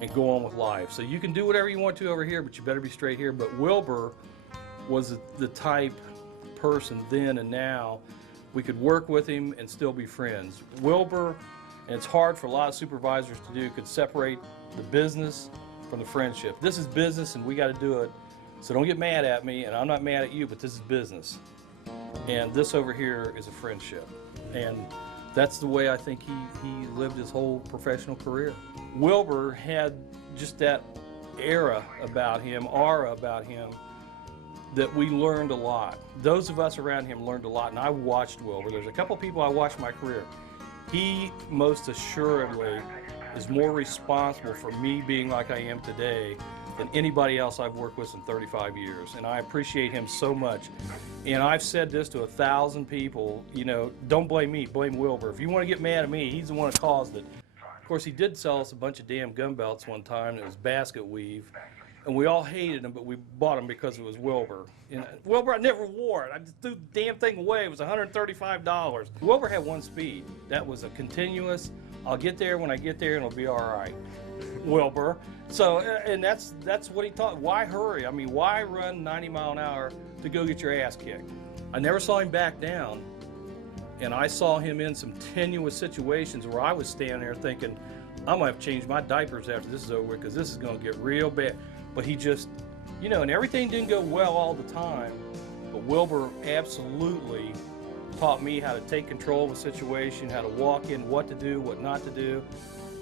and go on with life. So you can do whatever you want to over here, but you better be straight here. But Wilbur was the type person then and now. We could work with him and still be friends. Wilbur, and it's hard for a lot of supervisors to do, could separate the business from the friendship. This is business and we got to do it, so don't get mad at me, and I'm not mad at you, but this is business. And this over here is a friendship. And that's the way I think he lived his whole professional career. Wilbur had just that aura about him, that we learned a lot. Those of us around him learned a lot, and I watched Wilbur. There's a couple people I watched my career. He most assuredly is more responsible for me being like I am today than anybody else I've worked with in 35 years, and I appreciate him so much. And I've said this to 1,000 people, don't blame me, blame Wilbur. If you want to get mad at me, he's the one that caused it. Of course, he did sell us a bunch of damn gun belts one time, and it was basket weave. And we all hated him, but we bought them because it was Wilbur. And Wilbur, I never wore it. I just threw the damn thing away. It was $135. Wilbur had one speed. That was a continuous, I'll get there when I get there and it'll be all right. Wilbur. So, and that's what he taught. Why hurry? I mean, why run 90 mile an hour to go get your ass kicked? I never saw him back down. And I saw him in some tenuous situations where I was standing there thinking, I'm gonna have to change my diapers after this is over because this is gonna get real bad. But he just, and everything didn't go well all the time, but Wilbur absolutely taught me how to take control of a situation, how to walk in, what to do, what not to do.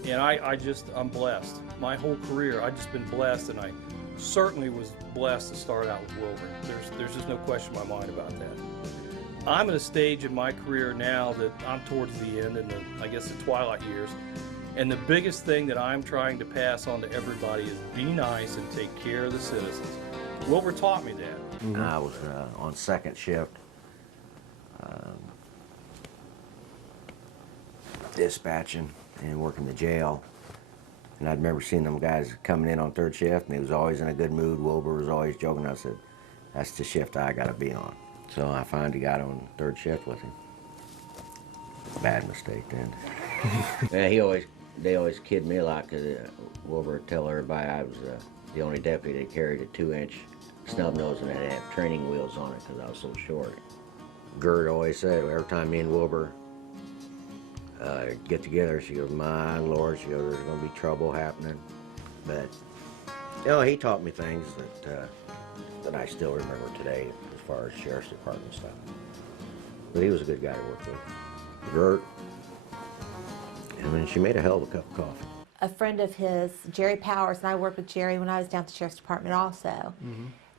And I'm blessed. My whole career, I've just been blessed, and I certainly was blessed to start out with Wilbur. There's just no question in my mind about that. I'm at a stage in my career now that I'm towards the end, and I guess the twilight years. And the biggest thing that I'm trying to pass on to everybody is be nice and take care of the citizens. Wilbur taught me that. I was on second shift, dispatching and working the jail. And I'd remember seeing them guys coming in on third shift, and he was always in a good mood. Wilbur was always joking. I said, that's the shift I got to be on. So I finally got on third shift with him. Bad mistake then. Yeah, they always kid me a lot because Wilbur would tell everybody I was the only deputy that carried a 2-inch snub nose and had training wheels on it because I was so short. Gert always said every time me and Wilbur get together, she goes, my Lord, she goes, there's going to be trouble happening. But, he taught me things that I still remember today as far as Sheriff's Department stuff. But he was a good guy to work with. Gert. I mean, she made a hell of a cup of coffee. A friend of his, Jerry Powers, and I worked with Jerry when I was down at the Sheriff's Department also,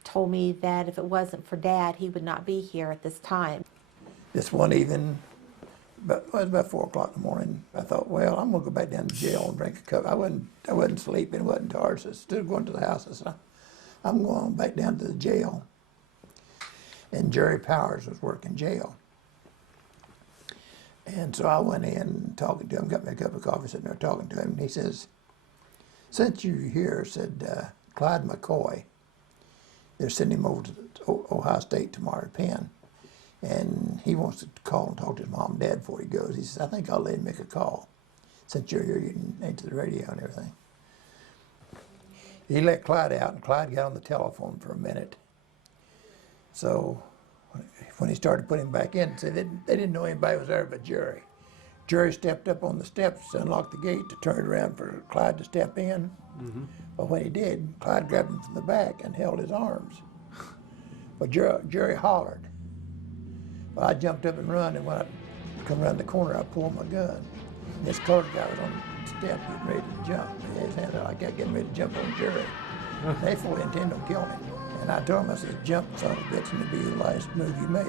told me that if it wasn't for Dad, he would not be here at this time. This one evening, it was about 4 o'clock in the morning, I thought, well, I'm going to go back down to jail and drink a cup. I wasn't sleeping, wasn't tired, so instead of going to the house, I said, I'm going back down to the jail. And Jerry Powers was working jail. And so I went in talking to him, got me a cup of coffee, sitting there talking to him, and he says, since you're here, said Clyde McCoy, they're sending him over to Ohio State tomorrow to Penn. And he wants to call and talk to his mom and dad before he goes. He says, I think I'll let him make a call. Since you're here, you can answer the radio and everything. He let Clyde out, and Clyde got on the telephone for a minute. So when he started putting him back in, they didn't know anybody was there but Jerry. Jerry stepped up on the steps to unlock the gate to turn it around for Clyde to step in. But when he did, Clyde grabbed him from the back and held his arms. But Jerry hollered. Well, I jumped up and run, and when I come around the corner, I pulled my gun. And this colored guy was on the step getting ready to jump. He had his hand out like that, getting ready to jump on Jerry. They fully intended on killing him. And I told him, I said, jump, son of a bitch, and it'll be the last move you make.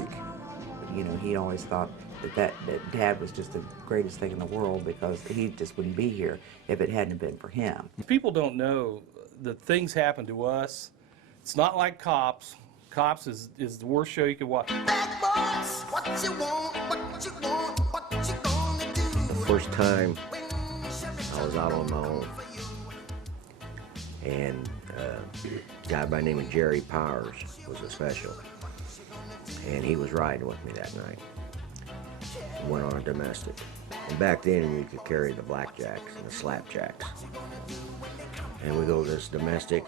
You know, he always thought that Dad was just the greatest thing in the world because he just wouldn't be here if it hadn't been for him. People don't know that things happen to us. It's not like Cops. Cops is the worst show you could watch. The first time I was out on my own, and a guy by the name of Jerry Powers was a special, and he was riding with me that night. Went on a domestic. And back then you could carry the blackjacks and the slapjacks. And we go to this domestic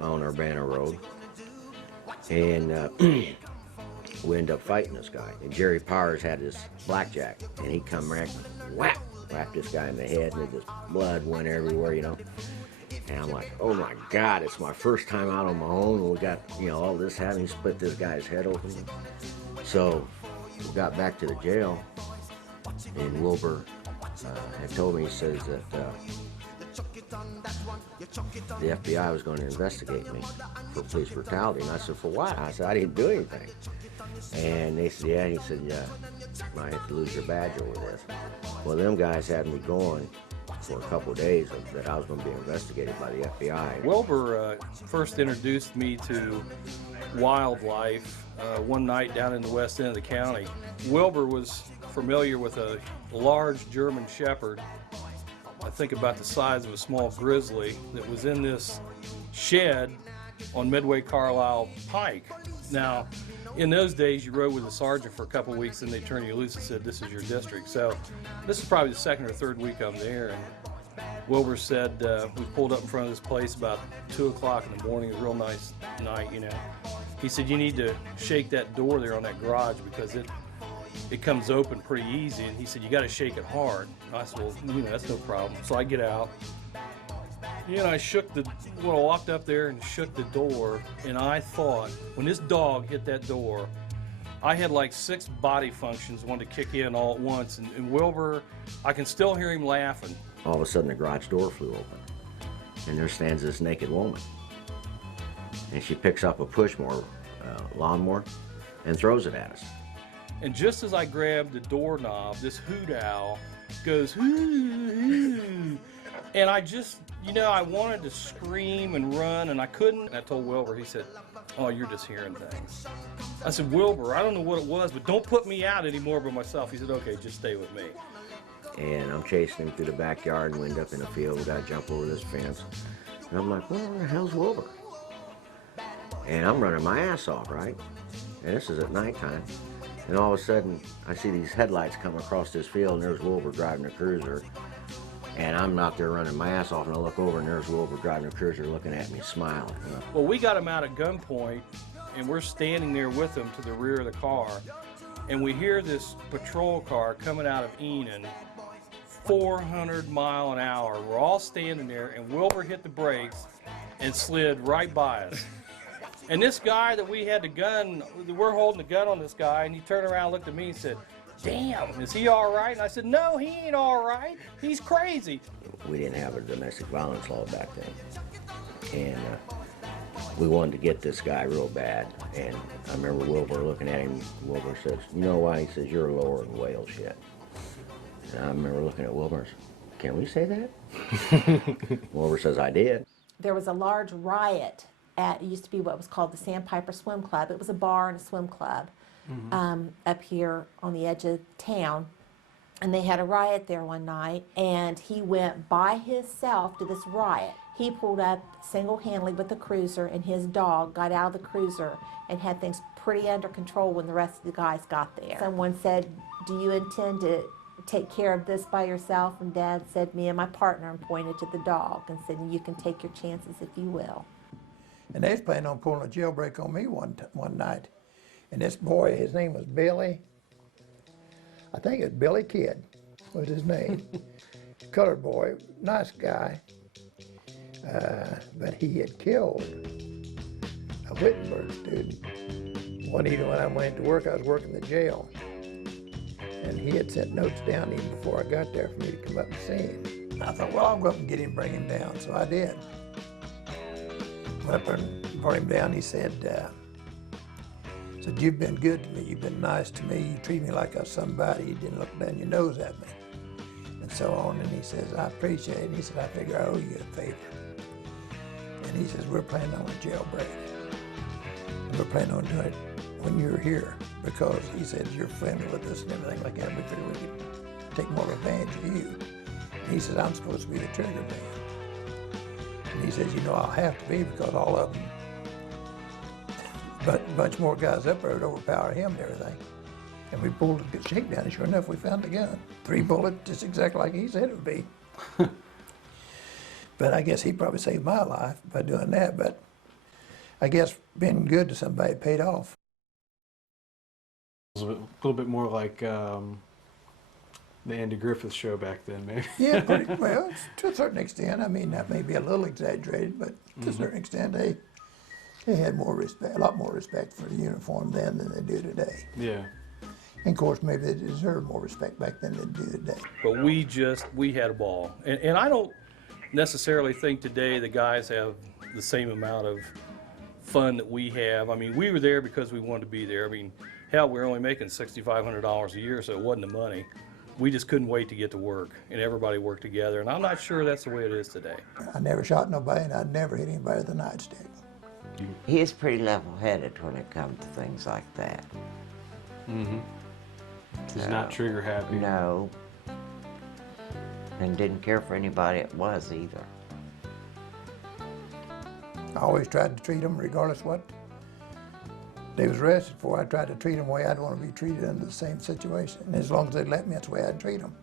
on Urbana Road, and we end up fighting this guy. And Jerry Powers had this blackjack, and he come right, whacked this guy in the head, and just blood went everywhere, you know. And I'm like, oh my God, it's my first time out on my own, and we got, you know, all this having split this guy's head open. So we got back to the jail, and Wilbur had told me, he says that the FBI was going to investigate me for police brutality. And I said, for what? I said, I didn't do anything. And they said, yeah. And he said, yeah, you might have to lose your badge over this. Well, them guys had me going for a couple of days that I was going to be investigated by the FBI. Wilbur first introduced me to wildlife one night down in the west end of the county. Wilbur was familiar with a large German Shepherd, I think about the size of a small grizzly, that was in this shed on Midway Carlisle Pike. Now, in those days, you rode with a sergeant for a couple of weeks, and they turned you loose and said, this is your district. So this is probably the second or third week I'm there, and Wilbur said, we pulled up in front of this place about 2 o'clock in the morning, a real nice night, you know. He said, you need to shake that door there on that garage because it comes open pretty easy. And he said, you got to shake it hard. And I said, well, you know, that's no problem. So I get out. You know, I walked up there and shook the door, and I thought, when this dog hit that door, I had like 6 body functions wanted to kick in all at once. And Wilbur, I can still hear him laughing. All of a sudden, the garage door flew open, and there stands this naked woman. And she picks up a pushmower, lawnmower, and throws it at us. And just as I grabbed the doorknob, this hoot owl goes, hoo, hoo. And I just, you know, I wanted to scream and run, and I couldn't. And I told Wilbur, he said, oh, you're just hearing things. I said, Wilbur, I don't know what it was, but don't put me out anymore by myself. He said, okay, just stay with me. And I'm chasing him through the backyard, and we end up in a field. We got to jump over this fence. And I'm like, well, where the hell's Wilbur? And I'm running my ass off, right? And this is at nighttime. And all of a sudden, I see these headlights come across this field, and there's Wilbur driving a cruiser. And I'm out there running my ass off, and I look over, and there's Wilbur driving a cruiser looking at me, smiling. Well, we got him out at gunpoint, and we're standing there with him to the rear of the car. And we hear this patrol car coming out of Enon, 400 mile an hour. We're all standing there, and Wilbur hit the brakes and slid right by us. And this guy that we had the gun, we're holding the gun on this guy, and he turned around and looked at me and said, "Damn, is he all right?" And I said, "No, he ain't all right. He's crazy." We didn't have a domestic violence law back then. And we wanted to get this guy real bad. And I remember Wilbur looking at him. Wilbur says, "You know why?" He says, "You're lower than whale shit." And I remember looking at Wilbur and said, "Can we say that?" Wilbur says, "I did." There was a large riot at, it used to be what was called the Sandpiper Swim Club. It was a bar and a swim club up here on the edge of town. And they had a riot there one night, and he went by himself to this riot. He pulled up single-handedly with the cruiser, and his dog got out of the cruiser and had things pretty under control when the rest of the guys got there. Someone said, "Do you intend to take care of this by yourself?" And Dad said, "Me and my partner," and pointed to the dog and said, "You can take your chances if you will." And they was planning on pulling a jailbreak on me one night. And this boy, his name was Billy. I think it was Billy Kidd was his name. Colored boy, nice guy. But he had killed a Wittenberg student. One evening when I went to work, I was working the jail. And he had sent notes down even before I got there for me to come up and see him. I thought, well, I'll go up and get him, bring him down. So I did. Went up and brought him down. He said, "You've been good to me. You've been nice to me. You treat me like I was somebody. You didn't look down your nose at me." And so on. And he says, "I appreciate it." And he said, "I figure I owe you a favor." And he says, "We're planning on a jailbreak. And we're planning on doing it when you're here. Because," he said, "you're friendly with us and everything like that. We figure we could take more advantage of you." And he says, "I'm supposed to be the trigger man." And he says, "You know, I'll have to be because all of them, but a bunch more guys up there would overpower him and everything." And we pulled a shakedown, and sure enough, we found the gun. 3 bullets, just exactly like he said it would be. But I guess he probably saved my life by doing that. But I guess being good to somebody paid off. It was a little bit more like the Andy Griffith Show back then, maybe. Yeah, pretty well, to a certain extent. I mean, that may be a little exaggerated, but to a certain extent, they had more respect, a lot more respect for the uniform then than they do today. Yeah. And of course, maybe they deserve more respect back then than they do today. But we had a ball. And I don't necessarily think today the guys have the same amount of fun that we have. I mean, we were there because we wanted to be there. I mean, hell, we were only making $6,500 a year, so it wasn't the money. We just couldn't wait to get to work, and everybody worked together. And I'm not sure that's the way it is today. I never shot nobody, and I never hit anybody with a nightstick. He is pretty level-headed when it comes to things like that. Mm-hmm. He's not trigger happy. No. And didn't care for anybody it was either. I always tried to treat them, regardless what they was arrested for. I tried to treat them the way I'd want to be treated under the same situation. And as long as they'd let me, that's the way I'd treat them.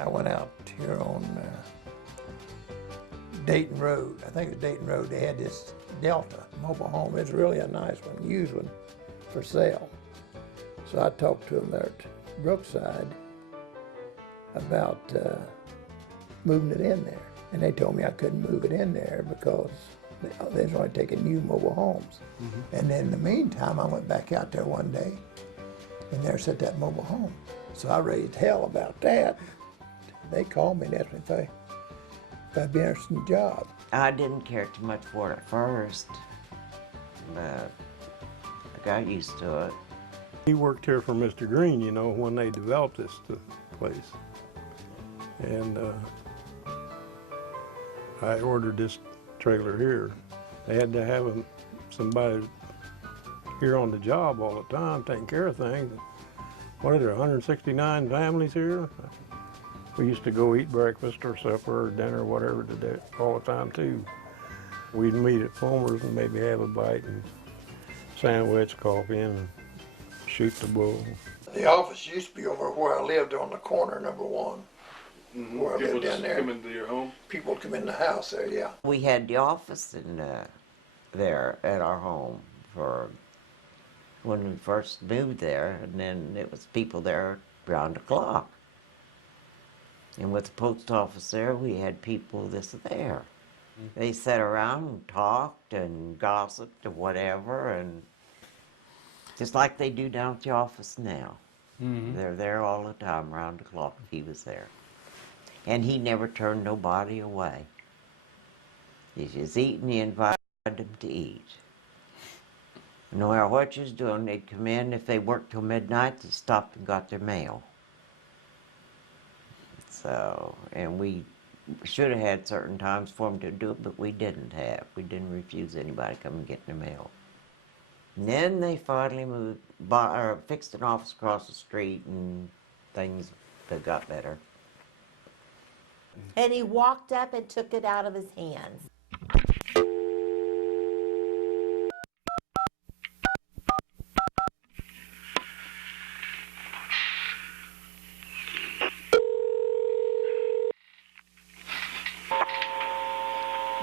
I went out here on Dayton Road. I think it was Dayton Road. They had this Delta mobile home. It was really a nice one, used one, for sale. So I talked to them there at Brookside about moving it in there. And they told me I couldn't move it in there because they was only taking new mobile homes. Mm-hmm. And then in the meantime, I went back out there one day, and there sat that mobile home. So I raised hell about that. They called me and asked me if I'd be interested in the job. I didn't care too much for it at first, but I got used to it. He worked here for Mr. Green, you know, when they developed this place. And I ordered this trailer here. They had to have somebody here on the job all the time, taking care of things. What are there, 169 families here? We used to go eat breakfast or supper or dinner or whatever today, all the time too. We'd meet at Fulmer's and maybe have a bite and sandwich, coffee, and shoot the bull. The office used to be over where I lived on the corner, number 1. Mm-hmm. Where I People lived down just there. come into your home? People would come in the house there, yeah. We had the office in there at our home for when we first moved there, and then it was people there round the clock. And with the post office there, we had people this and there. They sat around and talked and gossiped or whatever, and just like they do down at the office now. They're there all the time, around the clock. He was there. And he never turned nobody away. He's just eating, he invited them to eat. No matter what you was doing, they'd come in. If they worked till midnight, they stopped and got their mail. So, and we should have had certain times for them to do it, but we didn't have. We didn't refuse anybody to come and get their mail. And then they finally moved, fixed an office across the street, and things got better. And he walked up and took it out of his hands.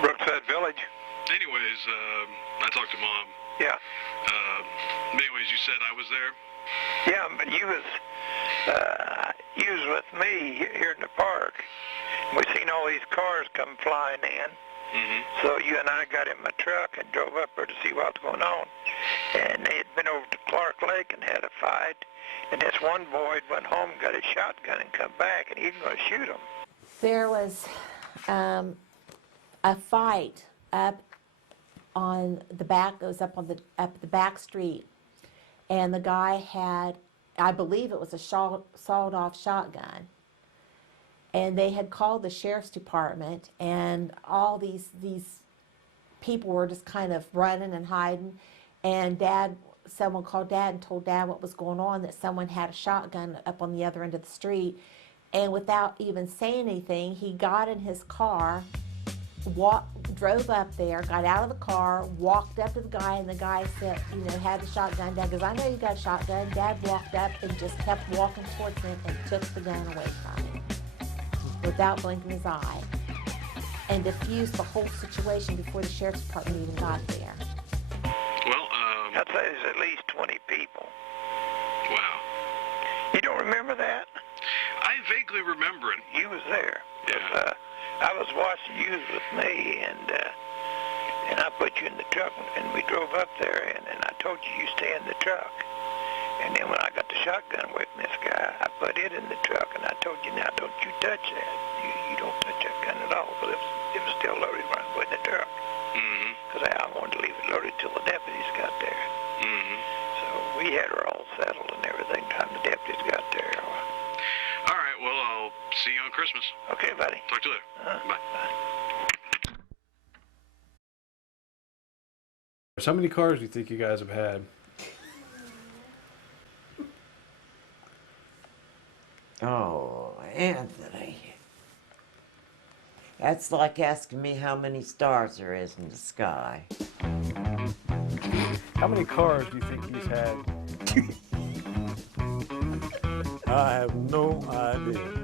Brookside Village. Anyways, I talked to Mom. Yeah. Anyways, you said I was there? Yeah, but you was with me here in the park. We seen all these cars come flying in. So you and I got in my truck and drove up there to see what's going on. And they had been over to Clark Lake and had a fight. And this one boy went home, got a shotgun, and come back, and he was going to shoot him. There was a fight up on the back, goes up on the back street, and the guy had, I believe it was a sawed-off shotgun, and they had called the sheriff's department, and all these people were just kind of running and hiding, and someone called Dad and told Dad what was going on, that someone had a shotgun up on the other end of the street, and without even saying anything, he got in his car, drove up there, got out of the car, walked up to the guy, and the guy said, had the shotgun. Dad goes, I know you got a shotgun. Dad walked up and just kept walking towards him and took the gun away from him without blinking his eye, and diffused the whole situation before the sheriff's department even got there. Well, I'd say there's at least 20 people. Wow. You don't remember that? I vaguely remember it. You was there. Yeah. I was watching you with me, and I put you in the truck, and we drove up there, and I told you stay in the truck. And then when I got the shotgun away from this guy, I put it in the truck, and I told you, now don't you touch that. You don't touch that gun at all, but it was still loaded when I put it in the truck. Because I wanted to leave it loaded till the deputies got there. So we had her all settled and everything time the deputies got there. All right, well, I'll see you on Christmas. Okay, buddy. Talk to you later. Bye. So how many cars do you think you guys have had? Oh, Anthony. That's like asking me how many stars there is in the sky. How many cars do you think he's had? I have no idea.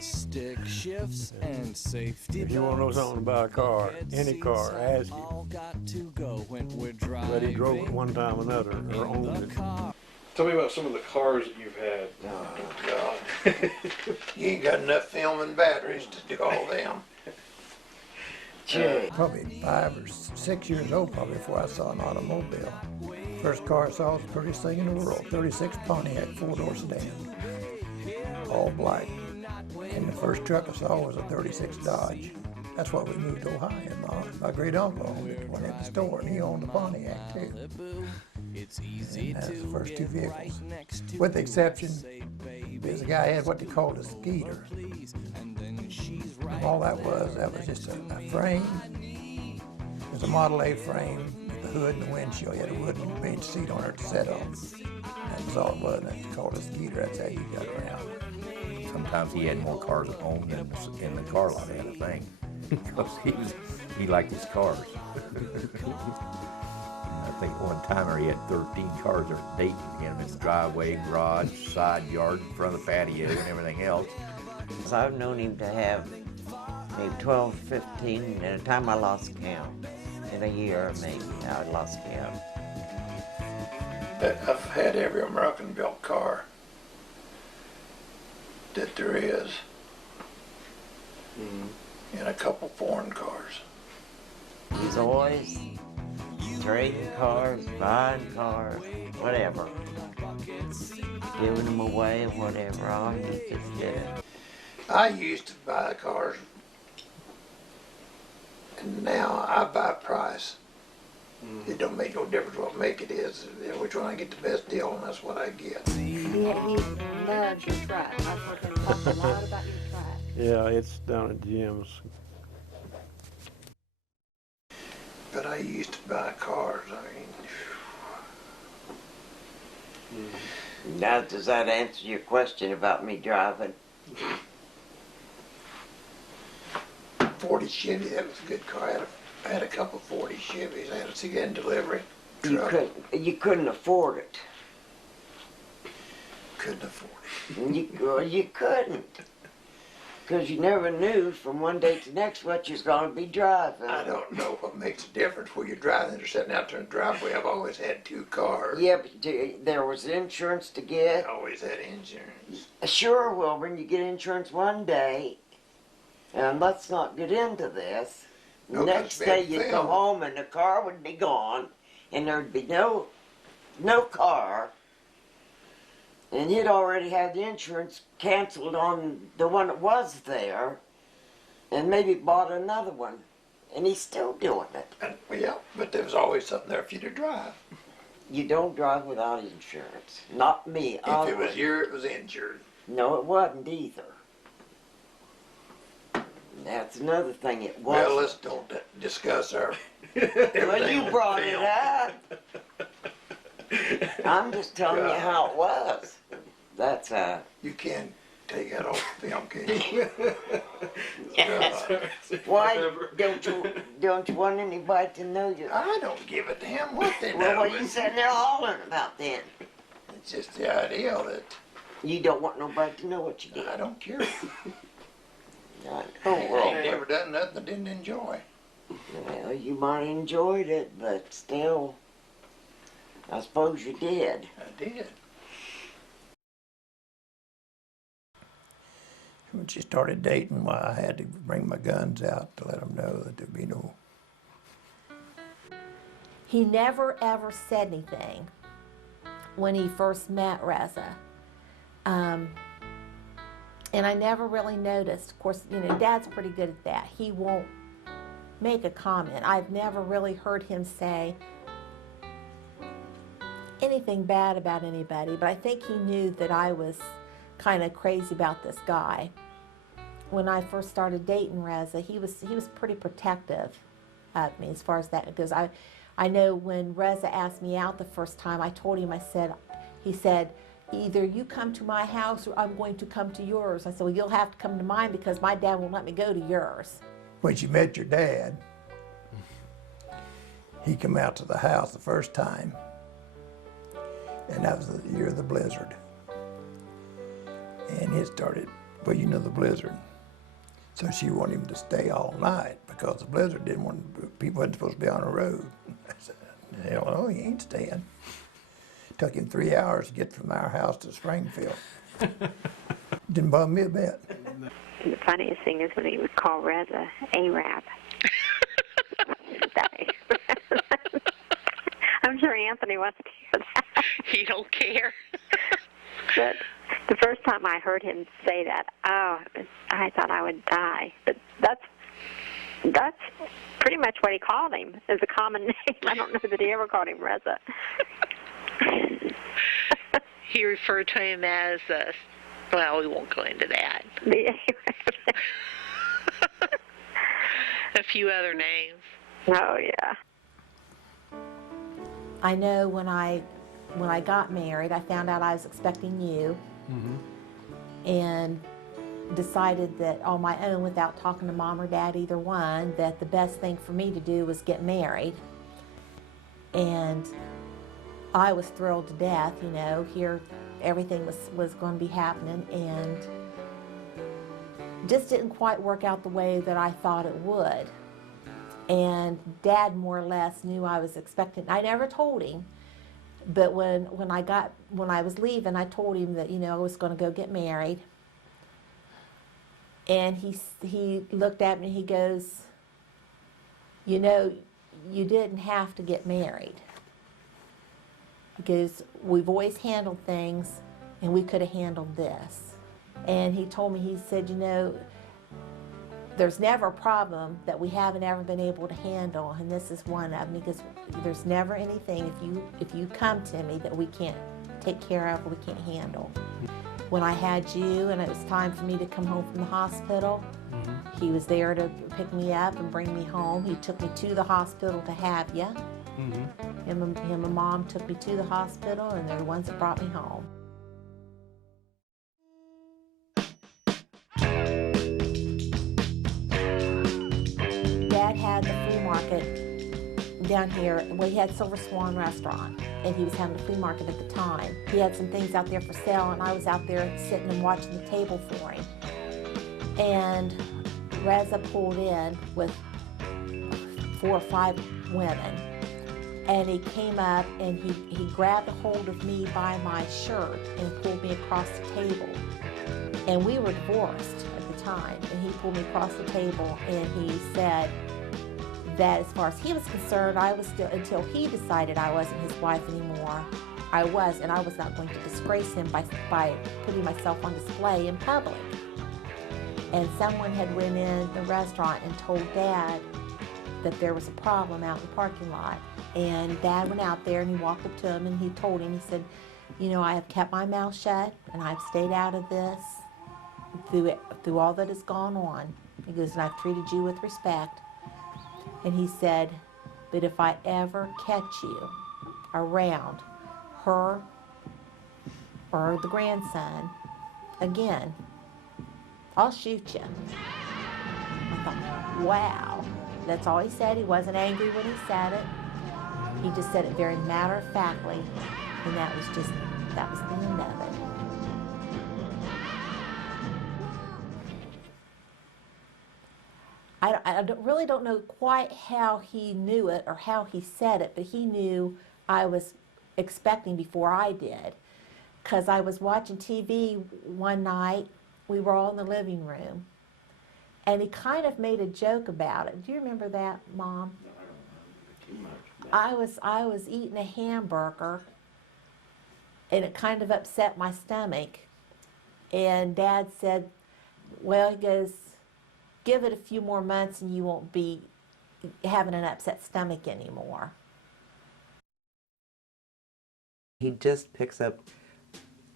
Stick shifts and safety. If you want to know something about a car, any car, ask him. But he drove it one time or another, or owned it. Tell me about some of the cars that you've had. Oh, God. You ain't got enough film and batteries to do all them. Probably 5 or 6 years old probably before I saw an automobile. First car I saw was the prettiest thing in the world. 36 Pontiac 4-door sedan. All black. And the first truck I saw was a 36 Dodge. That's what we moved to Ohio in. My great uncle owned it when at the store, and he owned the Pontiac too. And that's the first 2 vehicles. With the exception, there's a guy had what they called a skeeter. And all that was just a frame. It was a Model A frame with the hood and the windshield. You had a wooden bench seat on it to sit on. That was all it was. That's called a skeeter. That's how you got around. Sometimes he had more cars at home than in the car lot, I think. Because he liked his cars. I think one timer he had 13 cars there at Dayton. He had them in the driveway, garage, side yard, in front of the patio, and everything else. So I've known him to have maybe 12, 15, and at a time I lost count. In a year, maybe, I lost count. I've had every American-built car that there is, and a couple foreign cars. He's always trading cars, buying cars, whatever. Giving them away or whatever. All he just did. I used to buy cars, and now I buy price. It don't make no difference what make it is. Which one I get the best deal, and that's what I get. He loves your truck. I've heard him talk a lot about your truck. Yeah, it's down at Jim's. But I used to buy cars. I mean, Now, does that answer your question about me driving? 40 Chevy, that was a good car. I had a couple 40 Chevys. I had a sedan delivery truck. You couldn't afford it. Couldn't afford it. You couldn't. Because you never knew from one day to the next what you was going to be driving. I don't know what makes a difference where you're driving or sitting out there in the driveway. I've always had 2 cars. Yeah, but there was insurance to get. I always had insurance. Sure, Wilburn, you get insurance one day, and let's not get into this. No, Next day you come home and the car would be gone, and there'd be no car, and he'd already had the insurance canceled on the one that was there, and maybe bought another one, and he's still doing it. Yeah, but there was always something there for you to drive. You don't drive without insurance. Not me. If it was here, it was insured. No, it wasn't either. That's another thing. It was. Well, let's don't discuss our. Well, you brought it up. I'm just telling you how it was. That's You can't take that off film, can you? Why don't you want anybody to know you? I don't give a damn what they know. Well, what are you sitting there hollering about then? It's just the idea that you don't want nobody to know what you did. I don't care. I I ain't never done nothing I didn't enjoy. Well, you might have enjoyed it, but still, I suppose you did. I did. When she started dating, well, I had to bring my guns out to let them know that there'd be no. He never ever said anything when he first met Reza. And I never really noticed. Of course, you know, Dad's pretty good at that. He won't make a comment. I've never really heard him say anything bad about anybody, but I think he knew that I was kind of crazy about this guy. When I first started dating Reza, he was pretty protective of me as far as that goes. I know when Reza asked me out the first time, I told him, he said, either you come to my house or I'm going to come to yours. I said, well, you'll have to come to mine because my dad won't let me go to yours. When she met your dad, he come out to the house the first time, and that was the year of the blizzard. And it started, well, you know, the blizzard. So she wanted him to stay all night because the blizzard didn't want, people wasn't supposed to be on the road. I said, hell no, he ain't staying. Took him 3 hours to get from our house to Springfield. Didn't bother me a bit. The funniest thing is when he would call Reza Arab. I'm sure Anthony wants to hear that. He don't care. But the first time I heard him say that, I thought I would die. But that's pretty much what he called him, as a common name. I don't know that he ever called him Reza. He referred to him as, well, we won't go into that. A few other names. Oh, yeah. I know when I got married, I found out I was expecting you, and decided that on my own, without talking to Mom or Dad, either one, that the best thing for me to do was get married. And I was thrilled to death, you know, here everything was going to be happening, and just didn't quite work out the way that I thought it would. And Dad more or less knew I was expecting. I never told him, But when I was leaving, I told him that, you know, I was going to go get married. And he looked at me and he goes, you know, you didn't have to get married. Because we've always handled things and we could have handled this. And he told me, he said, you know, there's never a problem that we haven't ever been able to handle, and this is one of them, because there's never anything, if you come to me, that we can't take care of or we can't handle. When I had you and it was time for me to come home from the hospital, he was there to pick me up and bring me home. He took me to the hospital to have you. Him and Mom took me to the hospital, and they're the ones that brought me home. Dad had the flea market down here. Well, he had Silver Swan Restaurant, and he was having a flea market at the time. He had some things out there for sale, and I was out there sitting and watching the table for him. And Reza pulled in with 4 or 5 women, and he came up and he grabbed a hold of me by my shirt and pulled me across the table. And we were divorced at the time, and he pulled me across the table and he said that as far as he was concerned, I was still, until he decided I wasn't his wife anymore, I was, and I was not going to disgrace him by putting myself on display in public. And someone had went in the restaurant and told Dad that there was a problem out in the parking lot. And Dad went out there and he walked up to him and he told him, he said, you know, I have kept my mouth shut and I've stayed out of this through all that has gone on. He goes, and I've treated you with respect. And he said, but if I ever catch you around her or the grandson again, I'll shoot you. I thought, wow. That's all he said. He wasn't angry when he said it. He just said it very matter-of-factly, and that was the end of it. I really don't know quite how he knew it or how he said it, but he knew I was expecting before I did. Because I was watching TV one night, we were all in the living room, and he kind of made a joke about it. Do you remember that, Mom? I was eating a hamburger, and it kind of upset my stomach. And Dad said, well, he goes, give it a few more months and you won't be having an upset stomach anymore. He just picks up,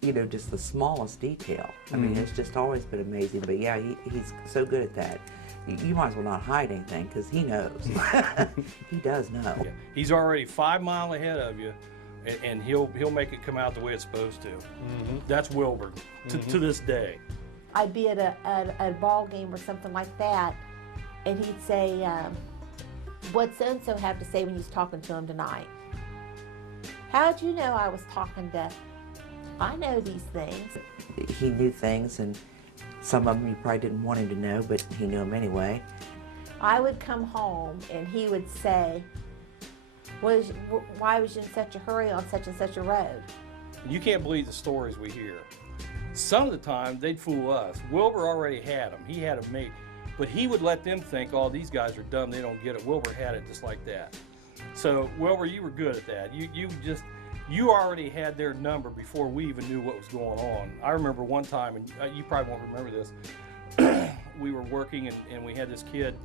you know, just the smallest detail. I mean, it's just always been amazing. But yeah, he's so good at that. You might as well not hide anything, because he knows. He does know. Yeah. He's already 5 miles ahead of you, and he'll make it come out the way it's supposed to. That's Wilburn to this day. I'd be at a ball game or something like that, and he'd say, what'd so-and-so have to say when you was talking to him tonight? How'd you know I was talking to... I know these things. He knew things, and some of them he probably didn't want him to know, but he knew them anyway. I would come home and he would say, why was you in such a hurry on such and such a road? You can't believe the stories we hear. Some of the time, they'd fool us. Wilbur already had them. He had them made. But he would let them think, oh, these guys are dumb, they don't get it. Wilbur had it just like that. So, Wilbur, you were good at that. You already had their number before we even knew what was going on. I remember one time, and you probably won't remember this, we were working and we had this kid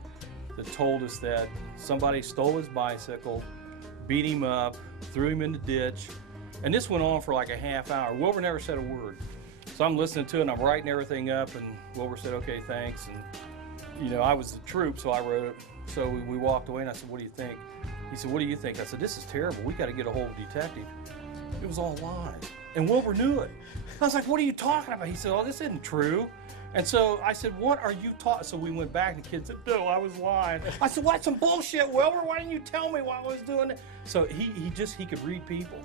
that told us that somebody stole his bicycle, beat him up, threw him in the ditch, and this went on for like a half hour. Wilbur never said a word. So I'm listening to it and I'm writing everything up, and Wilbur said, okay, thanks. And you know, I was the troop, so I wrote it. So we walked away and I said, what do you think? He said, what do you think? I said, this is terrible. We got to get a hold of the detective. It was all lies. And Wilbur knew it. I was like, what are you talking about? He said, oh, this isn't true. And so I said, what are you talking? So we went back and the kid said, no, I was lying. I said, what? Some bullshit, Wilbur. Why didn't you tell me while I was doing it? So he could read people.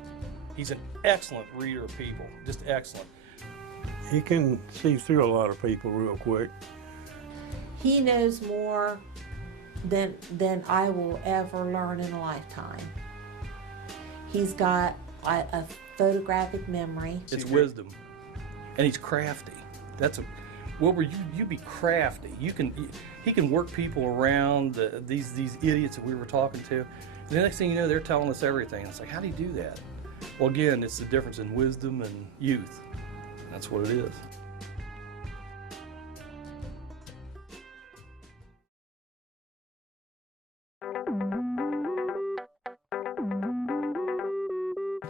He's an excellent reader of people, just excellent. He can see through a lot of people real quick. He knows more than I will ever learn in a lifetime. He's got A photographic memory. It's wisdom, and he's crafty. Wilbur, you be crafty. He can work people around these idiots that we were talking to. And the next thing you know, they're telling us everything. It's like, how do you do that? Well, again, it's the difference in wisdom and youth. That's what it is.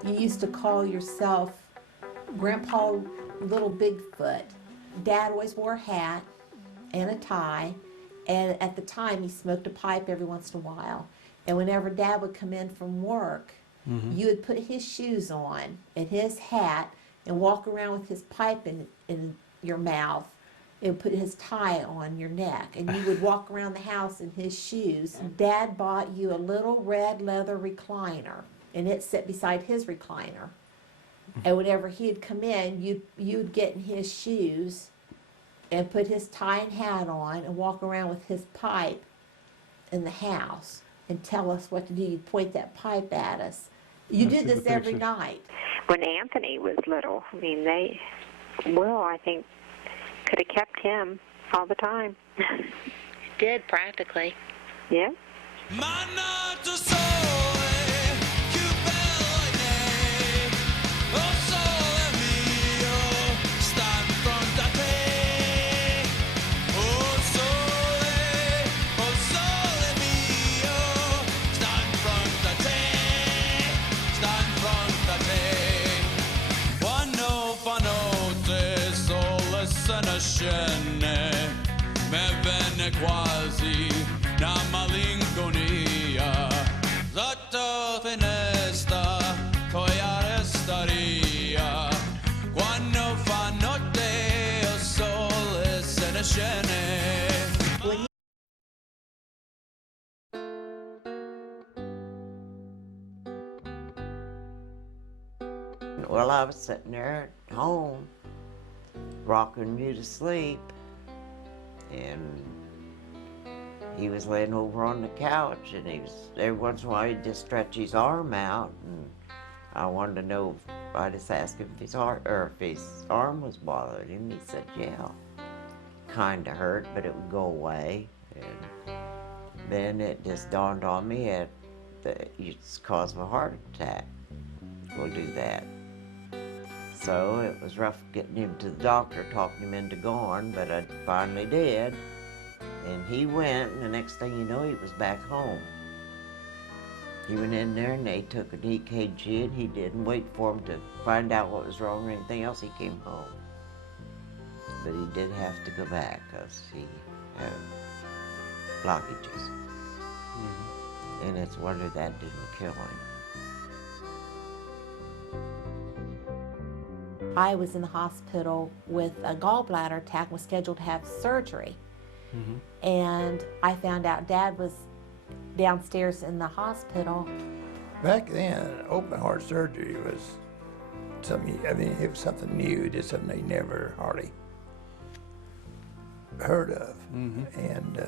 You used to call yourself Grandpa Little Bigfoot. Dad always wore a hat and a tie, and at the time he smoked a pipe every once in a while. And whenever Dad would come in from work, you would put his shoes on and his hat and walk around with his pipe in your mouth and put his tie on your neck. And you would walk around the house in his shoes. Dad bought you a little red leather recliner, and it sat beside his recliner. And whenever he'd come in, you'd get in his shoes and put his tie and hat on and walk around with his pipe in the house and tell us what to do. You'd point that pipe at us. You did this every night. When Anthony was little, I mean, I think, could have kept him all the time. Did, practically. Yeah. Quasi na malinconia sotto finestra coi restaria quando fa notte il sole se ne scende. Well, I was sitting there at home rocking you to sleep, and he was laying over on the couch, and every once in a while he'd just stretch his arm out, and I wanted to know, I just asked him if his arm was bothering him. He said, yeah, kind of hurt, but it would go away. And then it just dawned on me that it's cause of a heart attack will do that. So it was rough getting him to the doctor, talking him into going, but I finally did. And he went, and the next thing you know, he was back home. He went in there, and they took an EKG, and he didn't wait for him to find out what was wrong or anything else. He came home. But he did have to go back, because he had blockages. And it's a wonder that didn't kill him. I was in the hospital with a gallbladder attack, was scheduled to have surgery. And I found out Dad was downstairs in the hospital. Back then, open heart surgery was something, it was something new, just something they never hardly heard of. And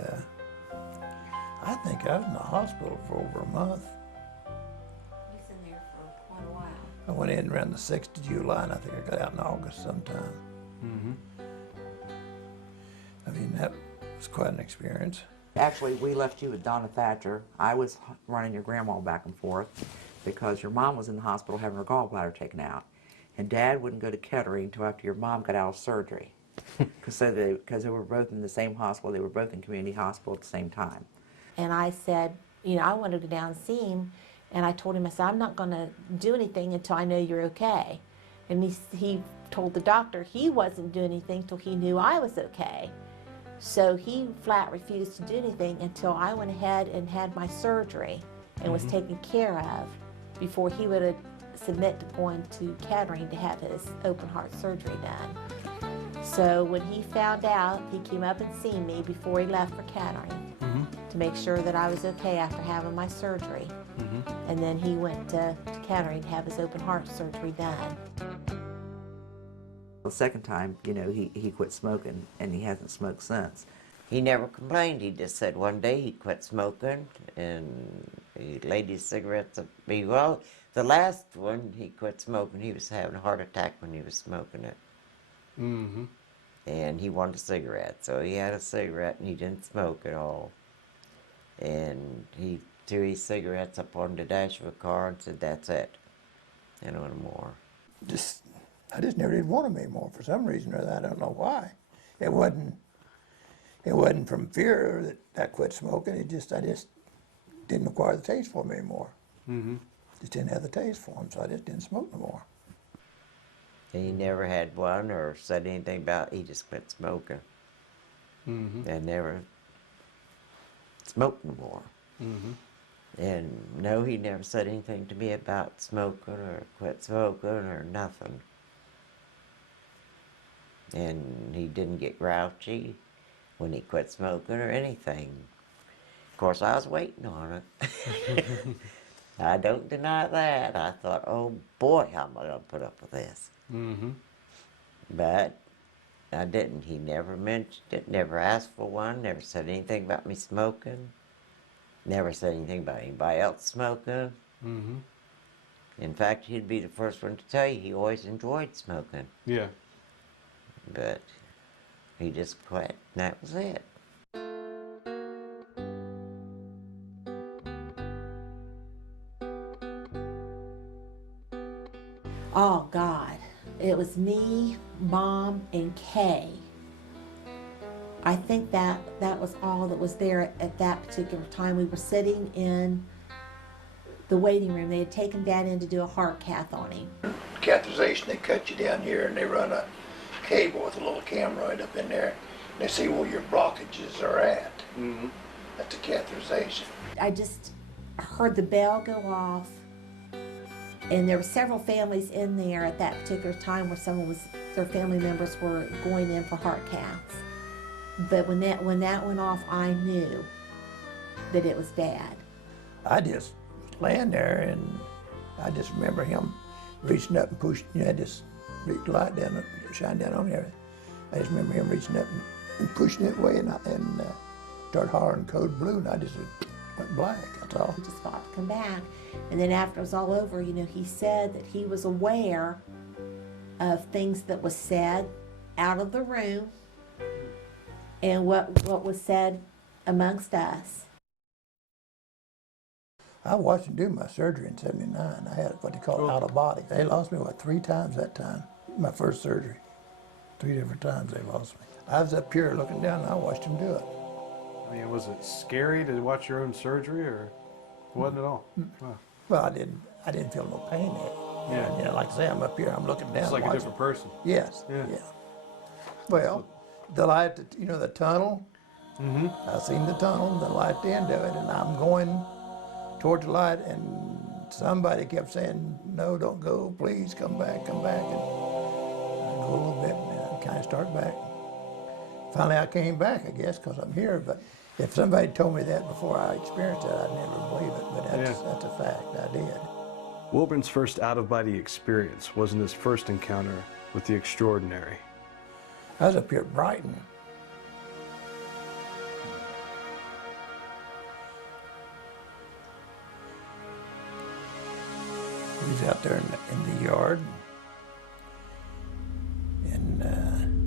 I think I was in the hospital for over a month. You was in there for quite a while. I went in around the 6th of July, and I think I got out in August sometime. I mean, that was quite an experience. Actually, we left you with Donna Thatcher. I was running your grandma back and forth because your mom was in the hospital having her gallbladder taken out. And Dad wouldn't go to Kettering until after your mom got out of surgery. Because they were both in the same hospital. They were both in community hospital at the same time. And I said, you know, I wanted to go down and see him. And I told him, I said, I'm not going to do anything until I know you're okay. And he told the doctor he wasn't doing anything until he knew I was okay. So he flat refused to do anything until I went ahead and had my surgery and was taken care of before he would submit to going to Kettering to have his open heart surgery done. So when he found out, he came up and seen me before he left for Kettering to make sure that I was okay after having my surgery. And then he went to Kettering to have his open heart surgery done. The second time, you know, he quit smoking, and he hasn't smoked since. He never complained. He just said one day he quit smoking, and he laid his cigarettes up. Well, The last one, he quit smoking. He was having a heart attack when he was smoking it. Mm-hmm. And he wanted a cigarette, so he had a cigarette and he didn't smoke at all. And he threw his cigarettes up on the dash of a car and said, "That's it. And no more." I just never did want them anymore for some reason or other. I don't know why. It wasn't from fear that I quit smoking. I just didn't acquire the taste for them anymore. Mm-hmm. Just didn't have the taste for them, so I just didn't smoke no more. And he never had one or said anything about it. He just quit smoking. Mm-hmm. And never smoked no more. Mm-hmm. And no, he never said anything to me about smoking or quit smoking or nothing. And he didn't get grouchy when he quit smoking or anything. Of course, I was waiting on it. I don't deny that. I thought, oh boy, how am I going to put up with this? Mm-hmm. But I didn't. He never mentioned it, never asked for one, never said anything about me smoking, never said anything about anybody else smoking. Mm-hmm. In fact, he'd be the first one to tell you he always enjoyed smoking. Yeah. But he just quit, and that was it. Oh, God. It was me, Mom, and Kay. I think that was all that was there at that particular time. We were sitting in the waiting room. They had taken Dad in to do a heart cath on him. Catheterization, they cut you down here and they run a cable with a little camera right up in there. And they see where your blockages are at. Mm-hmm. That's the catheterization. I just heard the bell go off. And there were several families in there at that particular time where their family members were going in for heart caths. But when that went off, I knew that it was Dad. I just was laying there and I just remember him reaching up and pushing, had this big light down, shine down on me. I just remember him reaching up and pushing it away and started hollering code blue, and I just went black, that's all. He just fought to come back. And then after it was all over, he said that he was aware of things that was said out of the room and what was said amongst us. I watched him do my surgery in '79. I had what they call out of body. They lost me, 3 times that time, my first surgery. 3 different times they lost me. I was up here looking down and I watched him do it. I mean, was it scary to watch your own surgery, or it wasn't at all? Wow. Well, I didn't feel no pain there. Yeah. Like I say, I'm up here, I'm looking down. It's like a different person. Yes. Yeah. Well, the light, the tunnel. Mm-hmm. I seen the tunnel, the light at the end of it, and I'm going toward the light, and somebody kept saying, "No, don't go, please come back, come back." And I go a little bit, and I kind of start back. Finally, I came back, I guess, because I'm here. But if somebody told me that before I experienced it, I'd never believe it. But that's a fact, I did. Wilburn's first out-of-body experience wasn't his first encounter with the extraordinary. I was up here at Brighton. We was out there in the yard, and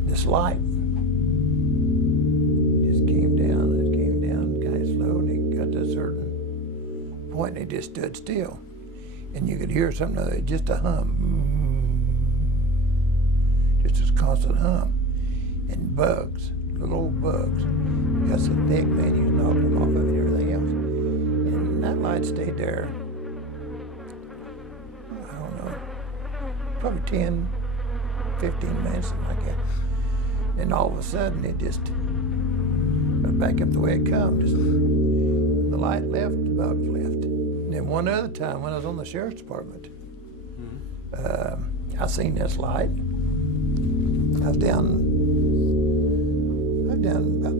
this light just came down kind of slow, and it got to a certain point, and it just stood still. And you could hear something, just a hum, just a constant hum. And bugs, little old bugs, got so thick, man, you was knocking them off of it and everything else. And that light stayed there, I don't know, probably 10, 15 minutes, something like that. And all of a sudden, it just went back up the way it come. Just when the light left, the bugs left. And then one other time, when I was on the sheriff's department, I seen this light. I was down about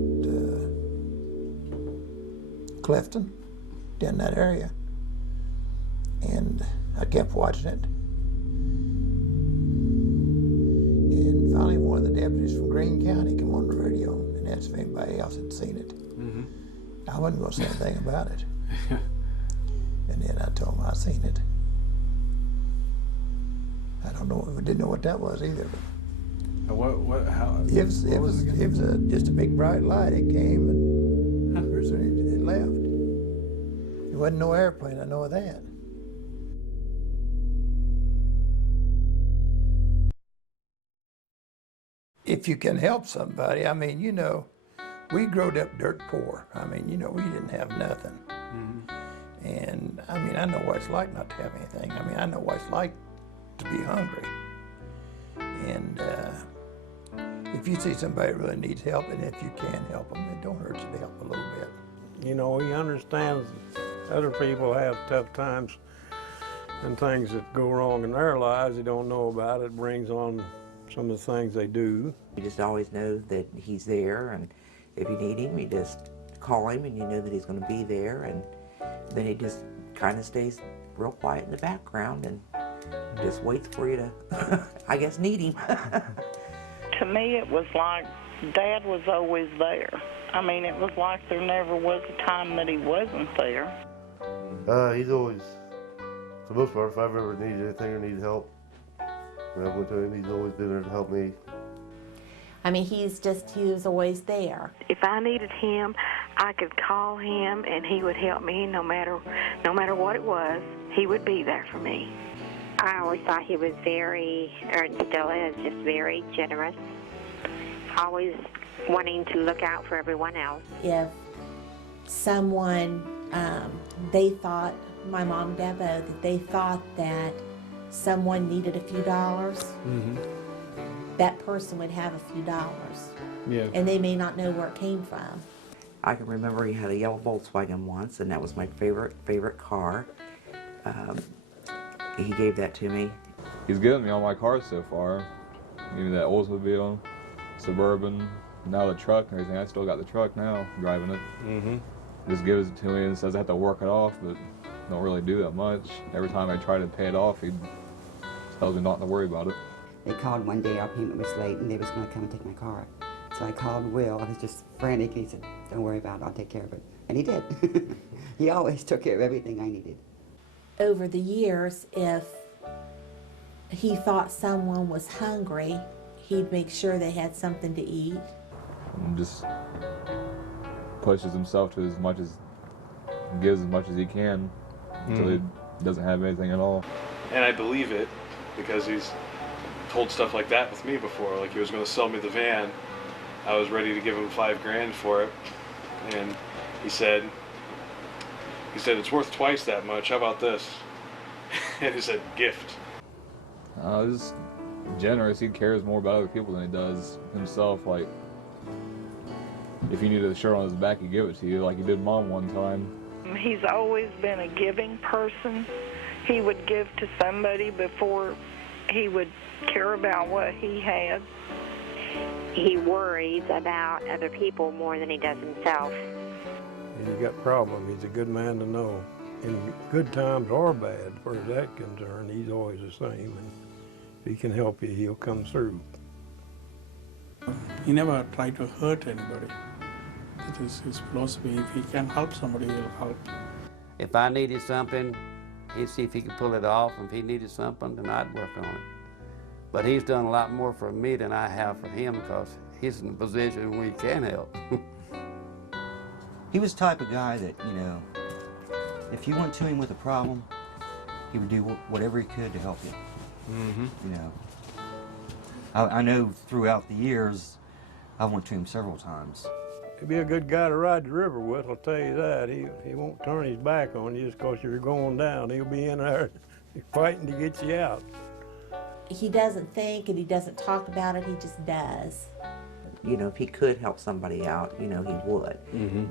Clifton, down that area, and I kept watching it. And finally, one of the deputies from Greene County came on the radio and asked if anybody else had seen it. Mm-hmm. I wasn't going to say anything about it. And then I told him I seen it. I don't know. We didn't know what that was either. How? It was just a big bright light. It came and it left. It wasn't no airplane. I know that. If you can help somebody, I mean, you know, we growed up dirt poor. I mean, you know, we didn't have nothing. And I mean, I know what it's like not to have anything. I mean, I know what it's like to be hungry. And if you see somebody really needs help, and if you can help them, it don't hurt you to help a little bit. You know, he understands other people have tough times and things that go wrong in their lives. They don't know about it. Brings on some of the things they do. You just always know that he's there, and if you need him, you just call him, and you know that he's going to be there, and then he just kind of stays real quiet in the background and just waits for you to, I guess, need him. To me, it was like Dad was always there. I mean, it was like there never was a time that he wasn't there. He's always, for the most part, if I've ever needed anything or needed help, when I went to him, he's always been there to help me. I mean, he was always there. If I needed him, I could call him and he would help me no matter what it was. He would be there for me. I always thought he was very, or still is, just very generous. Always wanting to look out for everyone else. If someone, they thought, my mom and dad both, that they thought that someone needed a few dollars, that person would have a few dollars. Yeah. And they may not know where it came from. I can remember he had a yellow Volkswagen once, and that was my favorite car. He gave that to me. He's given me all my cars so far. Even that Oldsmobile, Suburban, now the truck and everything. I still got the truck now, driving it. Just gives it to me and says I have to work it off, but don't really do that much. Every time I try to pay it off, he tells me not to worry about it. They called one day, our payment was late, and they was going to come and take my car. So I called Will. I was just frantic. He said, "Don't worry about it. I'll take care of it." And he did. He always took care of everything I needed. Over the years, if he thought someone was hungry, he'd make sure they had something to eat. And just pushes himself to gives as much as he can until he doesn't have anything at all. And I believe it because he's told stuff like that with me before. Like he was going to sell me the van. I was ready to give him $5 grand for it, and he said it's worth twice that much. How about this? And he said gift. He's generous. He cares more about other people than he does himself. Like if you needed a shirt on his back, he'd give it to you, like he did Mom one time. He's always been a giving person. He would give to somebody before he would care about what he had. He worries about other people more than he does himself. You got problem. He's a good man to know. In good times or bad, as far as that's concerned, he's always the same. And if he can help you, he'll come through. He never tried to hurt anybody. It is his philosophy. If he can help somebody, he'll help. If I needed something, he'd see if he could pull it off. If he needed something, then I'd work on it. But he's done a lot more for me than I have for him because he's in a position where he can help. He was the type of guy that, you know, if you went to him with a problem, he would do whatever he could to help you. You know, I know throughout the years, I went to him several times. He'd be a good guy to ride the river with, I'll tell you that. He won't turn his back on you just because you're going down. He'll be in there fighting to get you out. He doesn't think and he doesn't talk about it, he just does. You know, if he could help somebody out, you know, he would.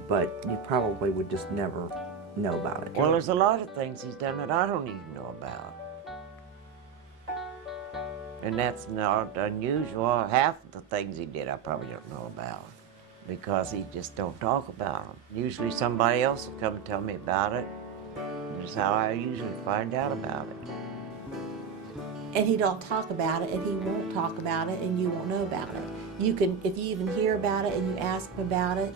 But you probably would just never know about it. Well, there's a lot of things he's done that I don't even know about. And that's not unusual. Half of the things he did I probably don't know about because he just don't talk about them. Usually somebody else will come and tell me about it. That's how I usually find out about it. And he don't talk about it, and he won't talk about it, and you won't know about it. You can, if you even hear about it and you ask him about it,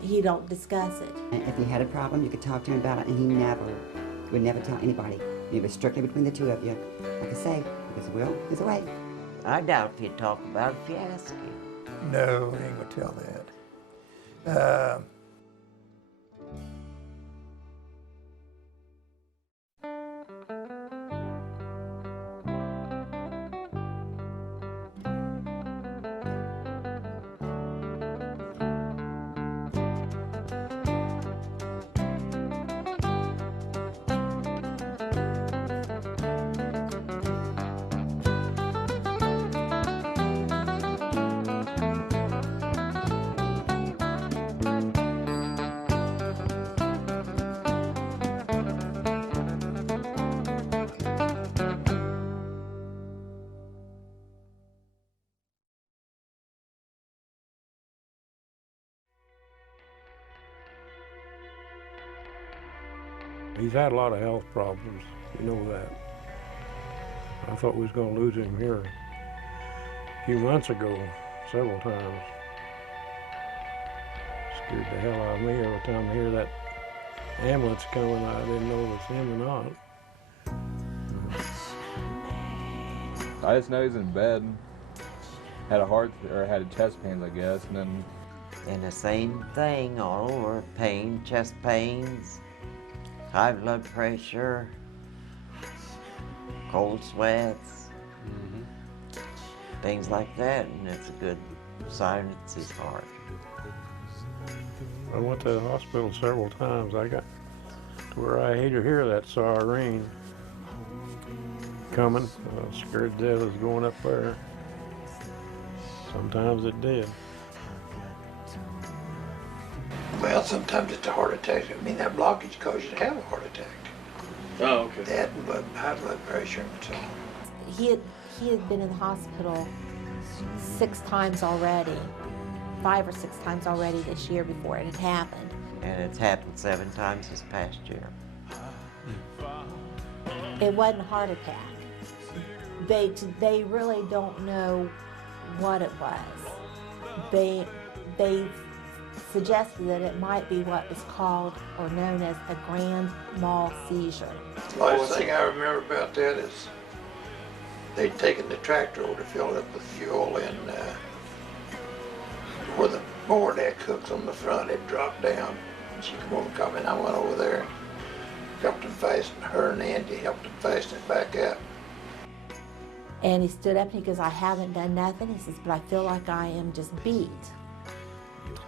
he don't discuss it. And if he had a problem, you could talk to him about it, and he would never tell anybody. It was strictly between the two of you. Like I say, because Will is away. I doubt if he'd talk about it if you asked him. No, he ain't gonna tell that. He's had a lot of health problems, you know that. I thought we was going to lose him here a few months ago, several times. Scared the hell out of me every time I hear that ambulance coming. I didn't know it was him or not. I just know he's in bed. Had had chest pains, I guess, and then. And the same thing all over, pain, chest pains, high blood pressure, cold sweats, things like that, and it's a good sign it's his heart. I went to the hospital several times. I got to where I hate to hear that siren coming. I was scared to death it was going up there. Sometimes it did. Well, sometimes it's a heart attack. I mean, that blockage causes you to have a heart attack. Oh, okay. That and high blood pressure and so on. He had been in the hospital 6 times already, 5 or 6 times already this year before it had happened. And it's happened 7 times this past year. It wasn't a heart attack. They really don't know what it was. They suggested that it might be what was called or known as a grand mal seizure. The last thing I remember about that is they'd taken the tractor over to fill it up with fuel, and where the mower deck hooks on the front, it dropped down. And she come over and called me, and I went over there and helped him fasten, her and Andy helped him fasten it back up. And he stood up and he goes, "I haven't done nothing." He says, "But I feel like I am just beat."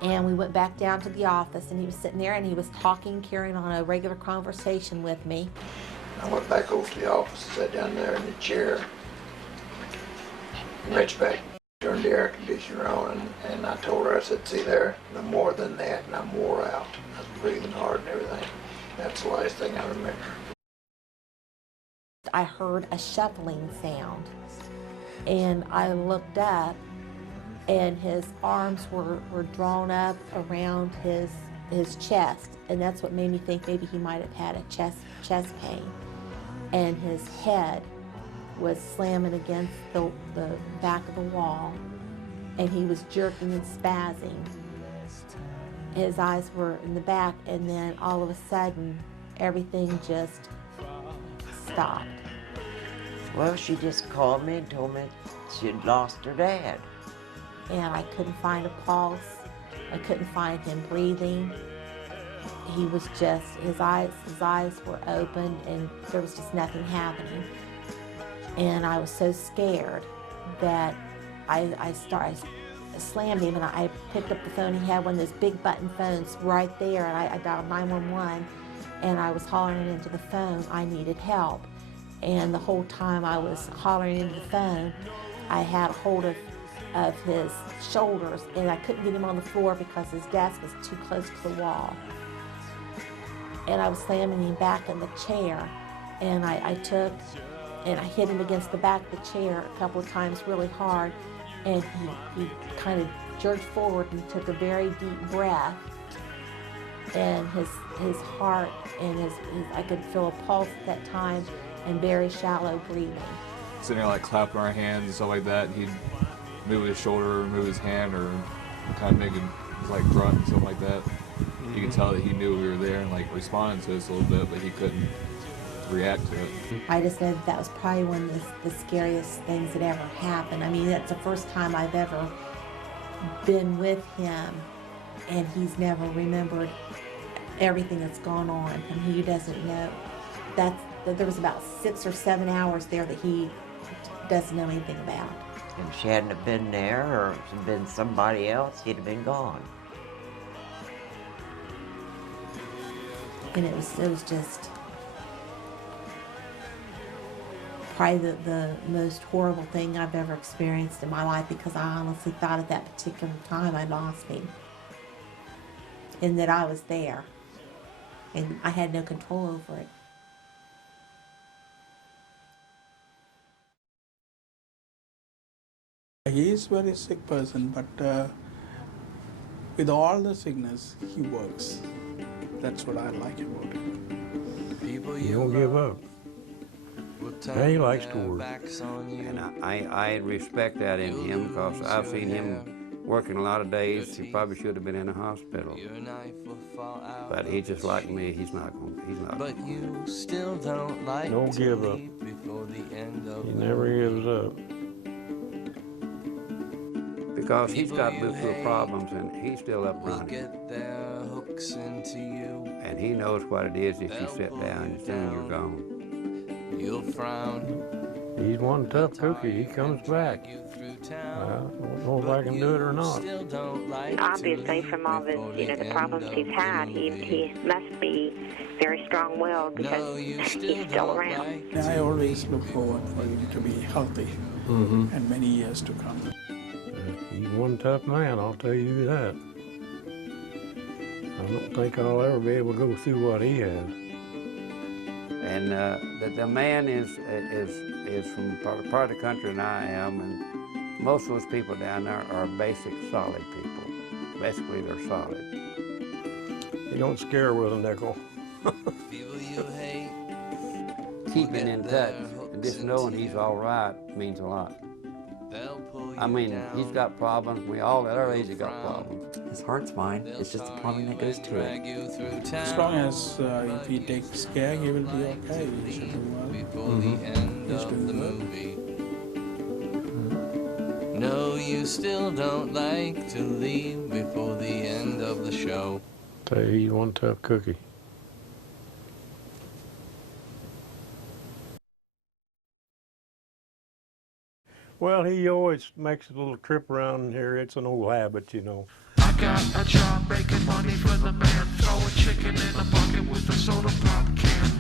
And we went back down to the office, and he was sitting there and he was talking, carrying on a regular conversation with me. I went back over to the office, sat down there in the chair, and reached back, turned the air conditioner on, and I told her, I said, "See there, no more than that, and I'm wore out." I was breathing hard and everything. That's the last thing I remember. I heard a shuffling sound, and I looked up, and his arms were drawn up around his chest, and that's what made me think maybe he might have had a chest pain. And his head was slamming against the back of the wall, and he was jerking and spazzing. His eyes were in the back, and then all of a sudden, everything just stopped. Well, she just called me and told me she'd lost her dad. And I couldn't find a pulse. I couldn't find him breathing. He was just, his eyes were open, and there was just nothing happening. And I was so scared that I slammed him, and I picked up the phone. He had one of those big button phones right there, and I dialed 911, and I was hollering into the phone I needed help. And the whole time I was hollering into the phone, I had a hold of his shoulders, and I couldn't get him on the floor because his desk was too close to the wall. And I was slamming him back in the chair, and I took and I hit him against the back of the chair a couple of times really hard, and he kind of jerked forward and took a very deep breath, and his heart and I could feel a pulse at that time and very shallow breathing. Sitting there like clapping our hands and stuff like that, and he'd move his shoulder or move his hand or kind of making like grunt and stuff like that. You could tell that he knew we were there and like responded to us a little bit, but he couldn't react to it. I just know that that was probably one of the scariest things that ever happened. I mean, that's the first time I've ever been with him, and he's never remembered everything that's gone on, and he doesn't know. That there was about 6 or 7 hours there that he doesn't know anything about. If she hadn't have been there, or if it had been somebody else, he'd have been gone. And it was just probably the most horrible thing I've ever experienced in my life, because I honestly thought at that particular time I lost him, and that I was there, and I had no control over it. He is a very sick person, but with all the sickness, he works. That's what I like about him. He don't give up. And he likes to work. And I respect that in him, because I've seen him working a lot of days. He probably should have been in a hospital. But he's just like me. He's not going. But you still don't give up. He never gives up. Because he's got little problems, and he's still up running. And he knows what it is if you sit down and soon you're gone. You'll frown. He's one tough cookie. He comes back. I don't know if I can do it or not. Obviously, from all the the problems he's had, he must be very strong-willed, because he's still around. I always look forward for him to be healthy and many years to come. He's one tough man, I'll tell you that. I don't think I'll ever be able to go through what he has. And the man is from part of the country than I am, and most of those people down there are basic, solid people. Basically, they're solid. He don't scare with a nickel. Keeping in touch and just knowing he's all right means a lot. I mean, he's got problems. We all at our age have got problems. His heart's fine. It's just the plumbing that goes to it. As long as if he takes care, he will be okay. He should do well. He's doing good. No, you still don't like to leave before the end of the show. Tell you, he's one tough cookie. Well, he always makes a little trip around here. It's an old habit, you know. I got a job making money for the man, throwing chicken in a bucket with a soda pop can.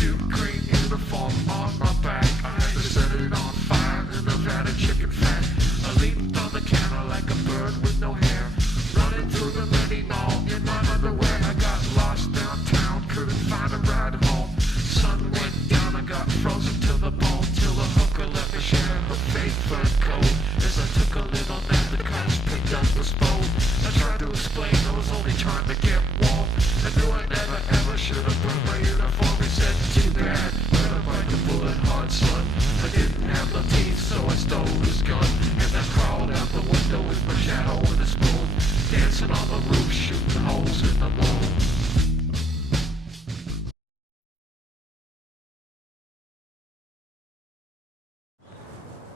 Cute green uniform on my back. I had to set it on fire in a vat of chicken fat. I leaped on the counter like a bird with no hair, running through the mini mall in my underwear. I got lost downtown, couldn't find a ride home. Sun went down, I got frozen to the bone, till a hooker let me share her fake fur coat. As I took a little nap, the cops picked up the spoon. I tried to explain I was only trying to get warm. I knew I never ever should have burned my uniform. He said, too bad, better bite the bullet hard, son. I didn't have no teeth, so I stole his gun. And I crawled out the window with my shadow and a spoon, dancing on the roof, shooting holes in the moon.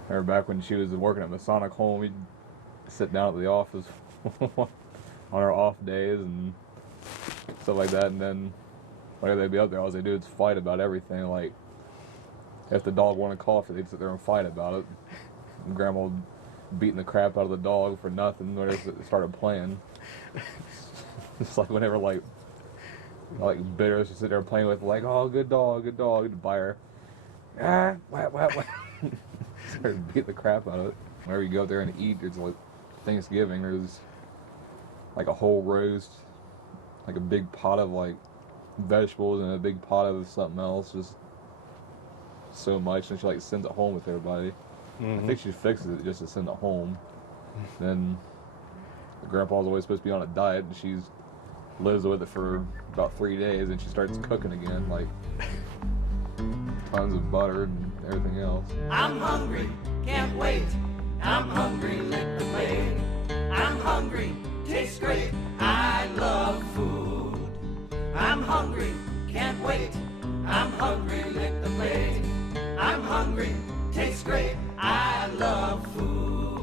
I remember back when she was working at Masonic Home, we'd sit down at the office on our off days and stuff like that, and then whenever they'd be up there, all they do is fight about everything. Like, if the dog wanted coffee, they'd sit there and fight about it. And Grandma would beating the crap out of the dog for nothing whenever they started playing. It's like whenever like bitters would sit there playing with, like, oh, good dog, and buy her. What. Started beating the crap out of it. Whenever you go up there and eat, there's like Thanksgiving, there's like a whole roast, like a big pot of like vegetables and a big pot of something else, just so much, and she like sends it home with everybody. I think she fixes it just to send it home. Then the grandpa's always supposed to be on a diet, and she's lives with it for about 3 days, and she starts cooking again, like tons of butter and everything else. I'm hungry, can't wait. I'm hungry, lick the plate. I'm hungry, tastes great. I love food. I'm hungry, can't wait. I'm hungry, lick Tastes great. I love food.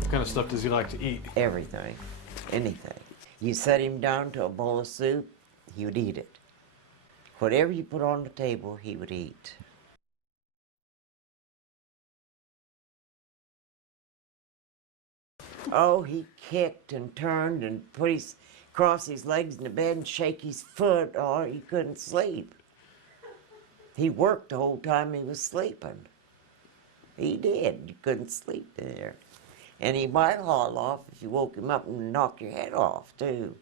What kind of stuff does he like to eat? Everything, anything. You set him down to a bowl of soup, he would eat it. Whatever you put on the table, he would eat. Oh, he kicked and turned and cross his legs in the bed and shake his foot. Oh, he couldn't sleep. He worked the whole time he was sleeping. He did. You couldn't sleep there. And he might haul off if you woke him up and knock your head off, too.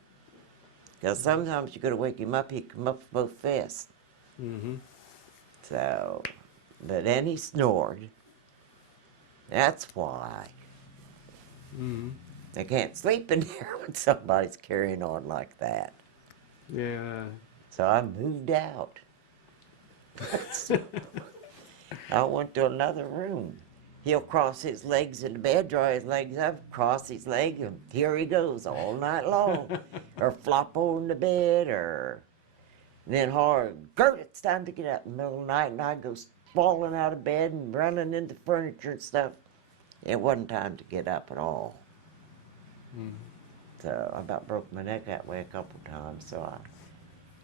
Because sometimes you got to wake him up, he'd come up with both fists. So, but then he snored. That's why. They can't sleep in there when somebody's carrying on like that. Yeah. So I moved out. I went to another room. He'll cross his legs in the bed, draw his legs up, cross his leg, and here he goes all night long. Or flop over in the bed, or then hard, Gert, it's time to get up in the middle of the night, and I'd go falling out of bed and running into furniture and stuff. It wasn't time to get up at all. So I about broke my neck that way a couple times, so I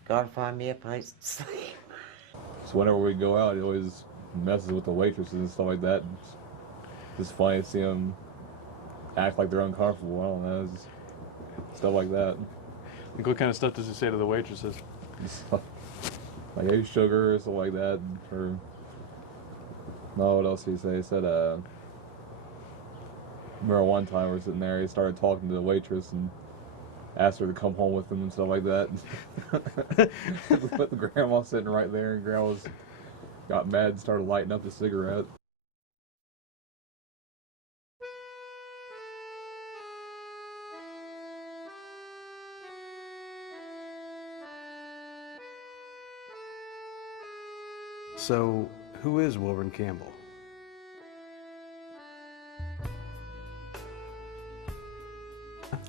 gotta find me a place to sleep. So whenever we go out, he always messes with the waitresses and stuff like that. It's just funny to see them act like they're uncomfortable. I don't know, just stuff like that. Like what kind of stuff does he say to the waitresses? Like, hey, sugar, or stuff like that. Or, no, what else did he say? He said, remember one time we were sitting there, he started talking to the waitress and asked her to come home with him and stuff like that. But the grandma sitting right there, and grandma got mad and started lighting up the cigarette. So, who is Wilburn Campbell?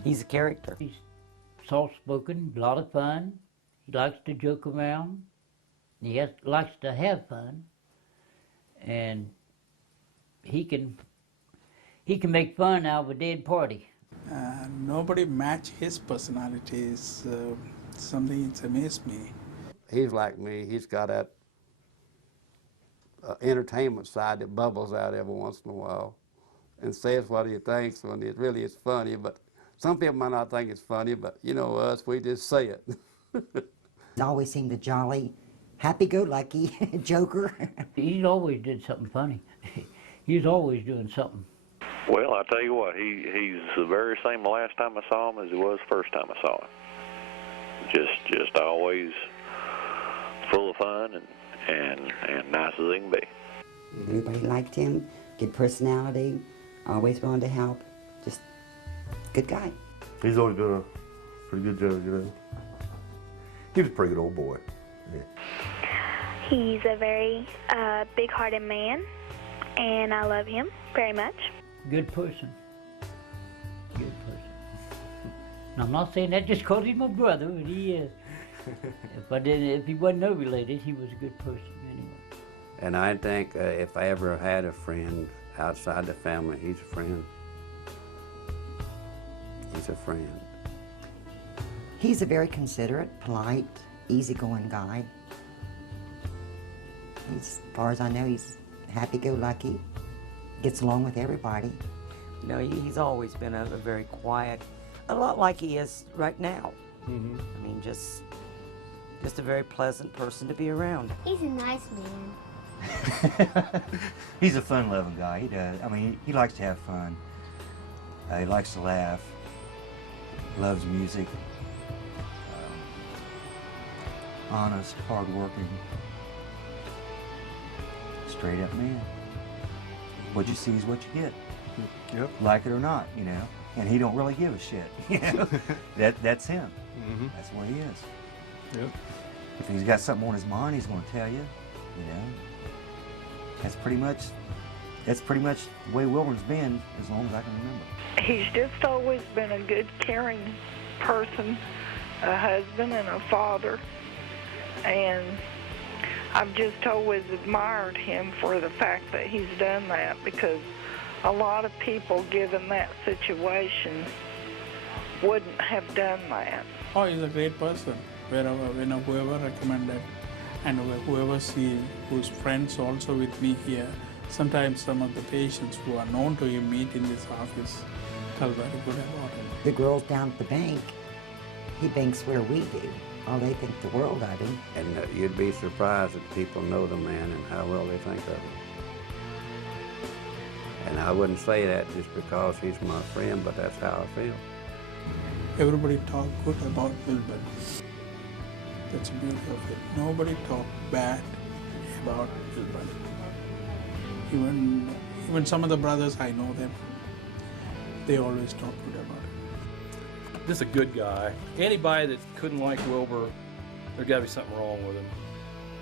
He's a character. He's soft-spoken, a lot of fun. He likes to joke around. He likes to have fun, and he can make fun out of a dead party. Nobody match his personality is something that's amazed me. He's like me. He's got that entertainment side that bubbles out every once in a while and says what he thinks when it really is funny, but some people might not think it's funny, but you know us, we just say it. He always seemed a jolly, happy-go-lucky joker. He always did something funny. He's always doing something. Well, I tell you what, he's the very same the last time I saw him as he was the first time I saw him. Just always full of fun and nice as he can be. Everybody liked him, good personality, always willing to help, just good guy. He's always been a pretty good judge, you know. He was a pretty good old boy. Yeah. He's a very big-hearted man, and I love him very much. Good person. Good person. And I'm not saying that just because he's my brother, but he is. If he wasn't no related, he was a good person anyway. And I think if I ever had a friend outside the family, he's a friend. He's a friend. He's a very considerate, polite, easygoing guy. As far as I know, he's happy-go-lucky, gets along with everybody. You know, he's always been a very quiet, a lot like he is right now. I mean, just a very pleasant person to be around. He's a nice man. He's a fun-loving guy. He does. I mean, he likes to have fun. He likes to laugh. Loves music. Honest, hard-working, straight-up man. What you see is what you get. Yep. Like it or not, you know. And he don't really give a shit. You know? That's him. That's what he is. Yep. If he's got something on his mind, he's going to tell you. You know. That's pretty much the way Wilburn's been as long as I can remember. He's just always been a good, caring person, a husband and a father. And I've just always admired him for the fact that he's done that, because a lot of people given that situation wouldn't have done that. Oh, he's a great person. Whoever recommended, and whoever who's friends also with me here, sometimes some of the patients who are known to him meet in this office tell very good about him. The girls down at the bank, he banks where we do. Oh, they think the world of him. And you'd be surprised that people know the man and how well they think of him. And I wouldn't say that just because he's my friend, but that's how I feel. Everybody talk good about Wilburn. That's the beauty of it. Nobody talk bad about Wilburn. Even some of the brothers, I know them, they always talk good about him. This is a good guy. Anybody that couldn't like Wilbur, there's got to be something wrong with him.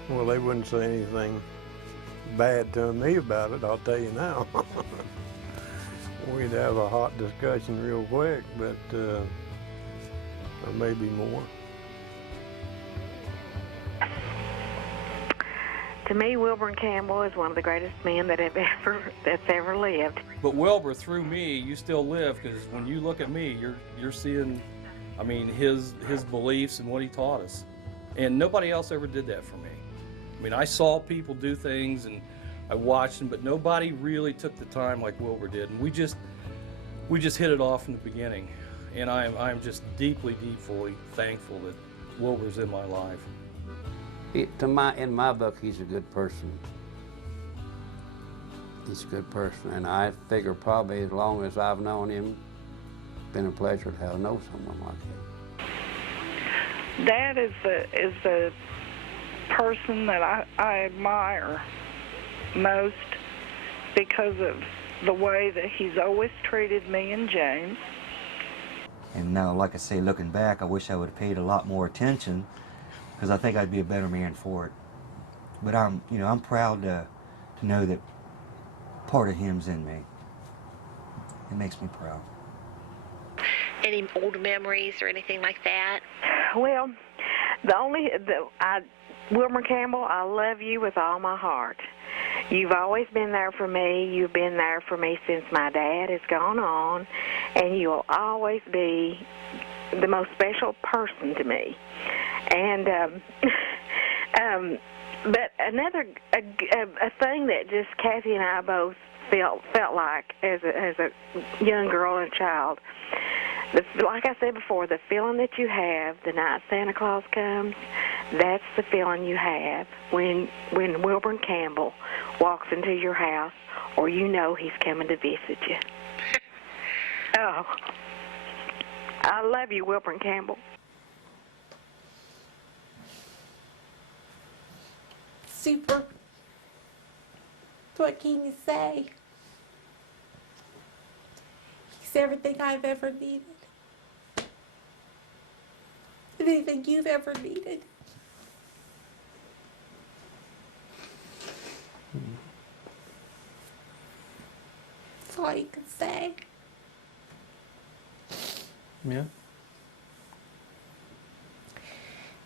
Well, they wouldn't say anything bad to me about it, I'll tell you now. We'd have a hot discussion real quick, but or maybe more. To me, Wilburn Campbell is one of the greatest men that's ever lived. But Wilbur, through me, you still live, because when you look at me, you're seeing, I mean, his beliefs and what he taught us. And nobody else ever did that for me. I mean, I saw people do things and I watched them, but nobody really took the time like Wilbur did. And we just hit it off from the beginning. And I'm just deeply thankful that Wilbur's in my life. In my book, he's a good person. He's a good person, and I figure probably as long as I've known him, it's been a pleasure to know someone like him. Dad is the person that I admire most because of the way that he's always treated me and James. And now, like I say, looking back, I wish I would have paid a lot more attention, because I think I'd be a better man for it. But I'm proud to know that part of him's in me. It makes me proud. Any old memories or anything like that? Well, Wilburn Campbell, I love you with all my heart. You've always been there for me. You've been there for me since my dad has gone on, and you'll always be the most special person to me. And but another a thing that just Kathy and I both felt like as a young girl and a child, like I said before, the feeling that you have the night Santa Claus comes, that's the feeling you have when Wilburn Campbell walks into your house, or you know he's coming to visit you. Oh, I love you, Wilburn Campbell. Super. What can you say? He's everything I've ever needed. Anything you've ever needed. That's all you can say. Yeah.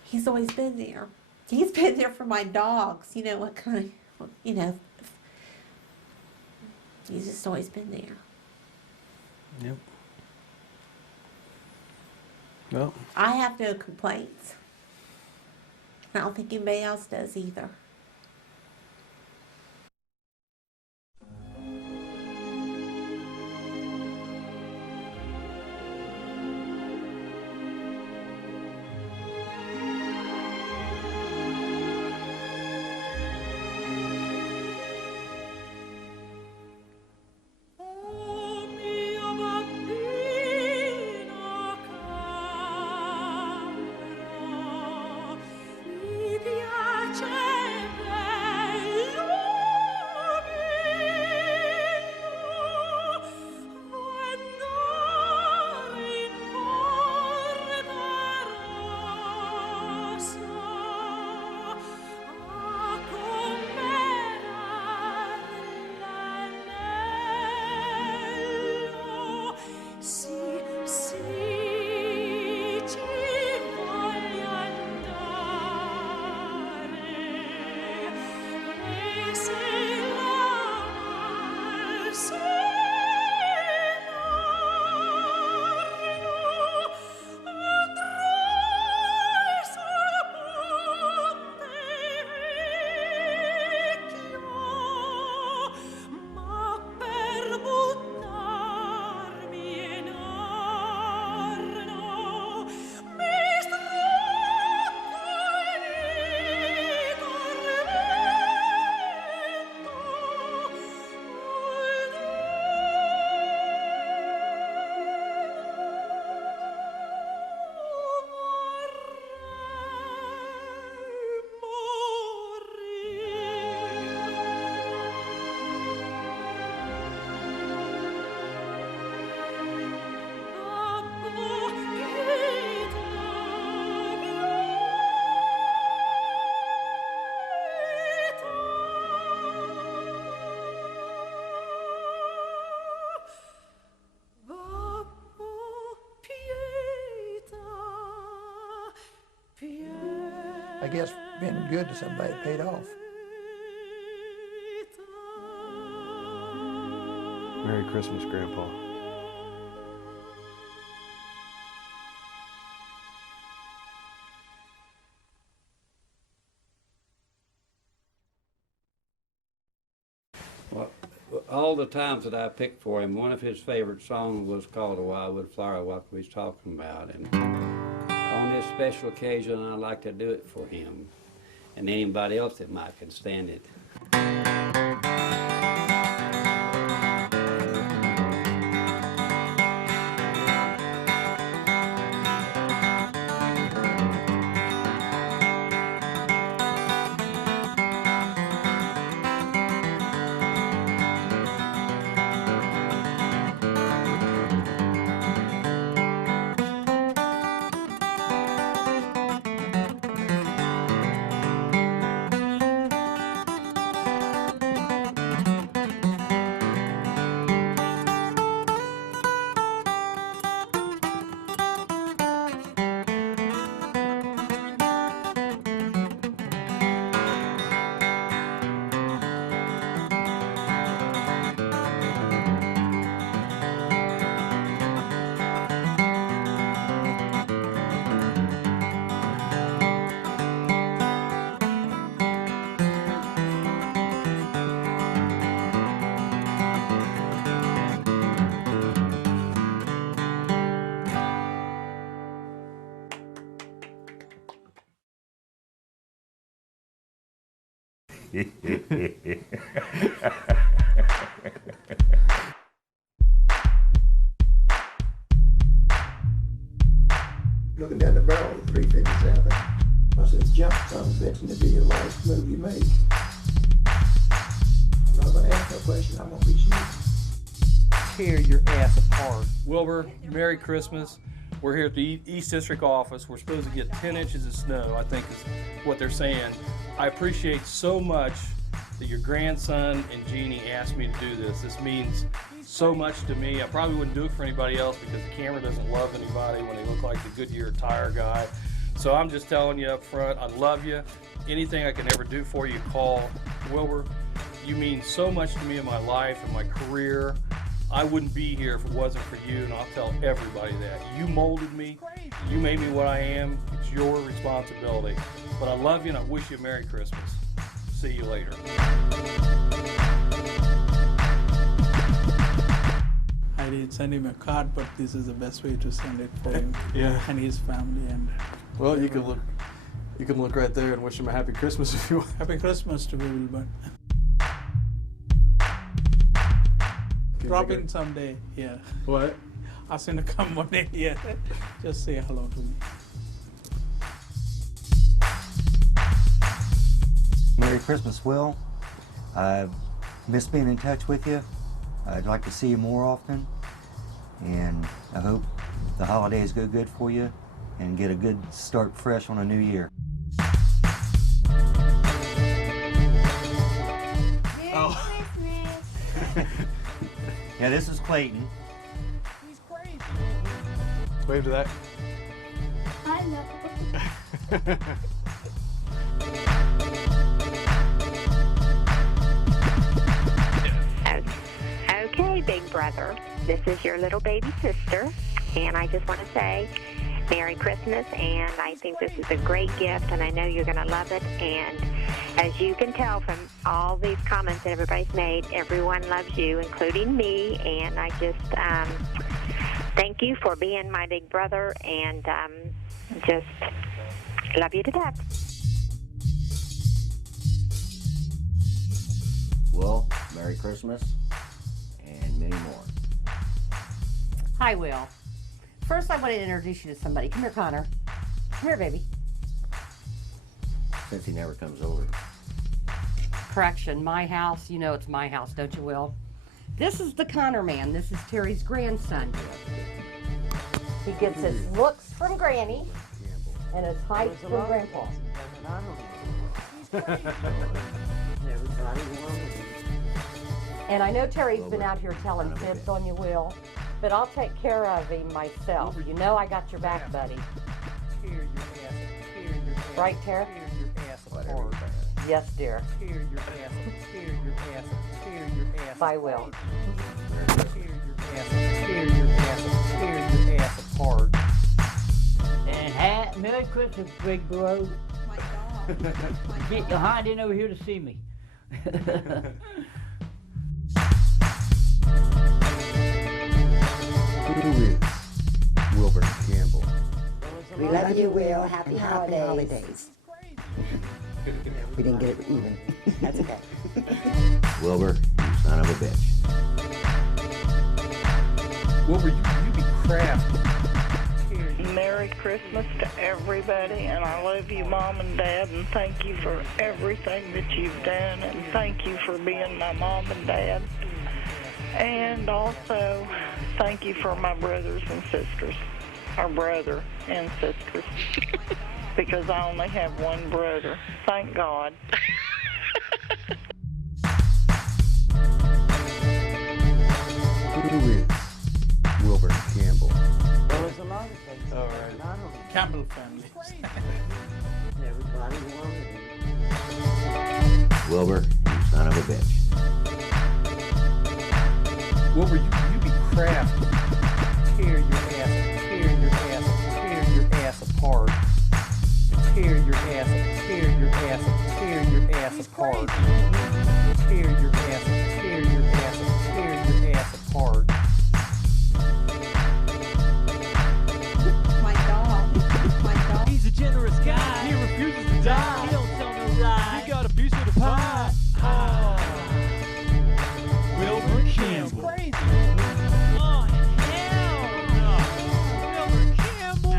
He's always been there. He's been there for my dogs. You know, he's just always been there. Yep. Well, I have no complaints. I don't think anybody else does either. Piace I guess, being good to somebody paid off. Merry Christmas, Grandpa. Well, all the times that I picked for him, one of his favorite songs was called "A Wildwood Flower," what we was talking about. And on this special occasion, I like to do it for him and anybody else that might can stand it. Looking down the barrel of the 357. I said, jump, son of a bitch, and it'll be your last move you make. I'm not gonna ask no question, I'm gonna be shooting. Tear your ass apart. Wilbur, Merry Christmas. We're here at the East District office. We're supposed to get 10 inches of snow, I think is what they're saying. I appreciate so much that your grandson and Jeannie asked me to do this. This means so much to me. I probably wouldn't do it for anybody else because the camera doesn't love anybody when they look like the Goodyear tire guy. So I'm just telling you up front, I love you. Anything I can ever do for you, call. Wilbur, you mean so much to me in my life and my career. I wouldn't be here if it wasn't for you, and I'll tell everybody that. You molded me. You made me what I am. It's your responsibility. But I love you, and I wish you a Merry Christmas. See you later. I did send him a card, but this is the best way to send it for him. Yeah. And his family. And Well, you can look right there and wish him a happy Christmas if you want. Happy Christmas to Wilburn. Drop in someday, yeah. What? Ask him to come one day, yeah. Just say hello to me. Merry Christmas, Will. I've missed being in touch with you. I'd like to see you more often. And I hope the holidays go good for you and get a good start fresh on a new year. Yeah, this is Clayton. He's crazy. Wave to that. I know. Okay, big brother, this is your little baby sister, and I just want to say Merry Christmas, and I think this is a great gift, and I know you're going to love it, and as you can tell from all these comments that everybody's made, everyone loves you, including me, and I just thank you for being my big brother, and just love you to death. Well, Merry Christmas, and many more. Hi, Will. First, I want to introduce you to somebody. Come here, Connor. Come here, baby. Since he never comes over. Correction, my house. You know it's my house, don't you, Will? This is the Connor man. This is Terry's grandson. He gets his looks from Granny and his height from Grandpa. And I know Terry's been out here telling fibs on you, Will, but I'll take care of him myself. You know I got your back, buddy. Right, Tara? apart. Yes, dear. Tear your ass up, tear your ass up, tear your ass up. I will. Tear your ass up, tear your ass up, tear your ass apart. And Merry Christmas, big bro. Get your hind in over here to see me. Who is Wilburn Campbell? We love you, Will. Happy holidays. We didn't get it even. That's okay. Wilbur, you son of a bitch. Wilbur, you be crafty. Merry Christmas to everybody, and I love you, Mom and Dad, and thank you for everything that you've done, and thank you for being my mom and dad. And also, thank you for my brothers and sisters, or brother and sisters, because I only have one brother. Thank God. Who is Wilburn Campbell? There was a lot of things. All right. Campbell family. Everybody wanted Wilbur, you son of a bitch. Wilbur, you be crafty. Tear your ass up, tear your ass up, tear your ass apart. Tear your ass up, tear your ass up, tear your ass apart. Tear your ass up, tear your ass up, tear your ass apart. My dog. He's a generous guy. He refuses to die. He don't tell no lie. He got a piece of the pie. Wilburn Campbell. Crazy. Oh, hell no. Wilburn Campbell.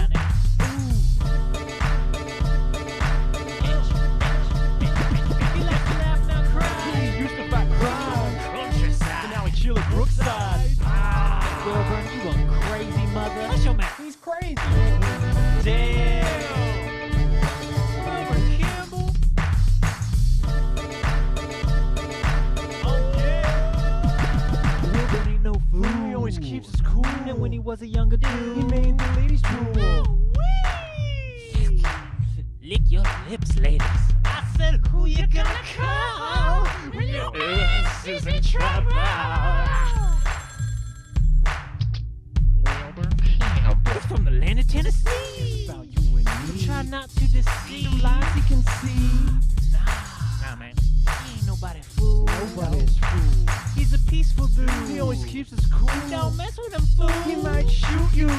He likes to laugh now cry. He used to fight crime. Countryside. But now he chill at Brookside. Wilburn, you a crazy mother. What's your man? He's crazy. Damn. Wilburn Campbell. Oh yeah. Wilburn ain't no fool. He always keeps us cool. And when he was a younger dude, he made the ladies drool. Lick your lips, ladies. I said, who you gonna call when your ass is in trouble? Wilburn Campbell. He's from the land of Tennessee. About you and me. Try not to deceive. Lies he can see. Nah, man. He ain't nobody fool. Nobody's fool. He's a peaceful dude. He always keeps us cool. Don't mess with him, fool. He might shoot you.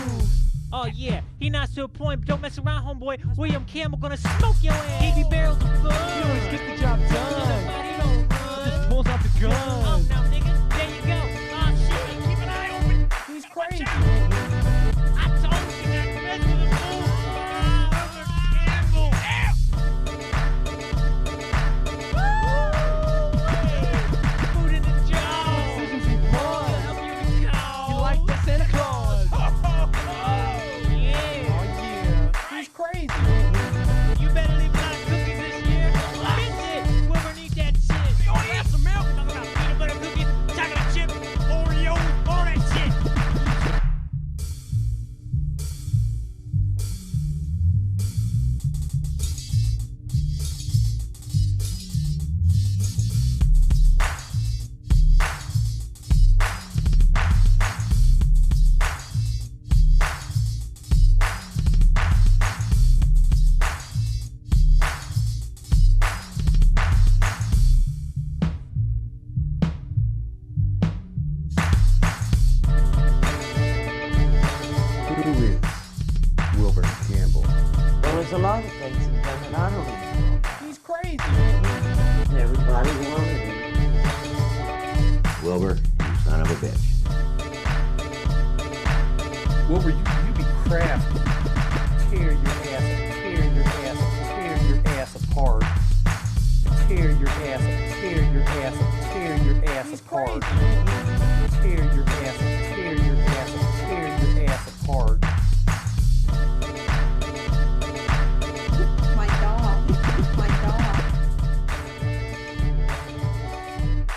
Oh yeah, he not to a point, but don't mess around, homeboy. William Campbell gonna smoke your ass. He be barrels of fun. He always gets the job done. He don't run. Just pulls out the gun. Oh, now nigga, there you go. Oh shit, keep an eye open. He's crazy. I told you not to mess with him, fool. Wilburn Campbell. Food in the jar. Decisions he brought. Help you recall. He like the Santa Claus. He's crazy. You better leave a lot of cookies this year. Bitch it. Wilburn eat that shit. You only have some milk. Talking about peanut butter cookies, chocolate chip, Oreos, all that shit. Who is Wilburn Campbell? There was a lot of things he's done that I don't even know. He's crazy. Everybody wanted him. Wilbur, you son of a bitch. Wilbur, you be crafty. Tear your ass up, tear your ass up, tear your ass apart. Tear your ass up, tear your ass up, tear your ass apart. Tear your ass up, tear your ass up, tear your ass apart. My dog.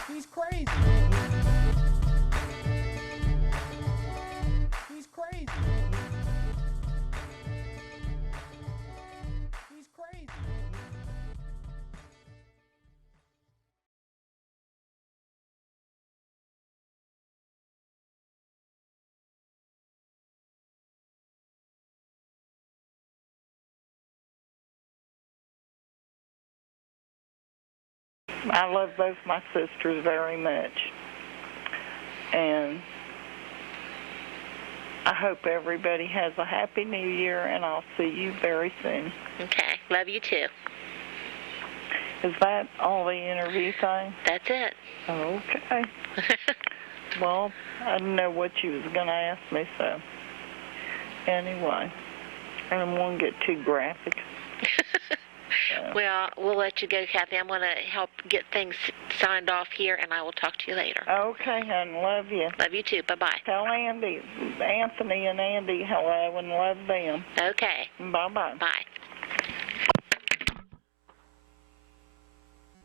He's crazy. He's crazy. He's crazy. I love both my sisters very much. And I hope everybody has a happy new year, and I'll see you very soon. Okay. Love you too. Is that all the interview thing? That's it. Okay. Well, I didn't know what you was going to ask me, so anyway, I didn't want to get too graphic. Well, we'll let you go, Kathy. I'm going to help get things signed off here, and I will talk to you later. Okay, hon. Love you. Love you too. Bye-bye. Tell Anthony and Andy hello and love them. Okay. Bye-bye. Bye.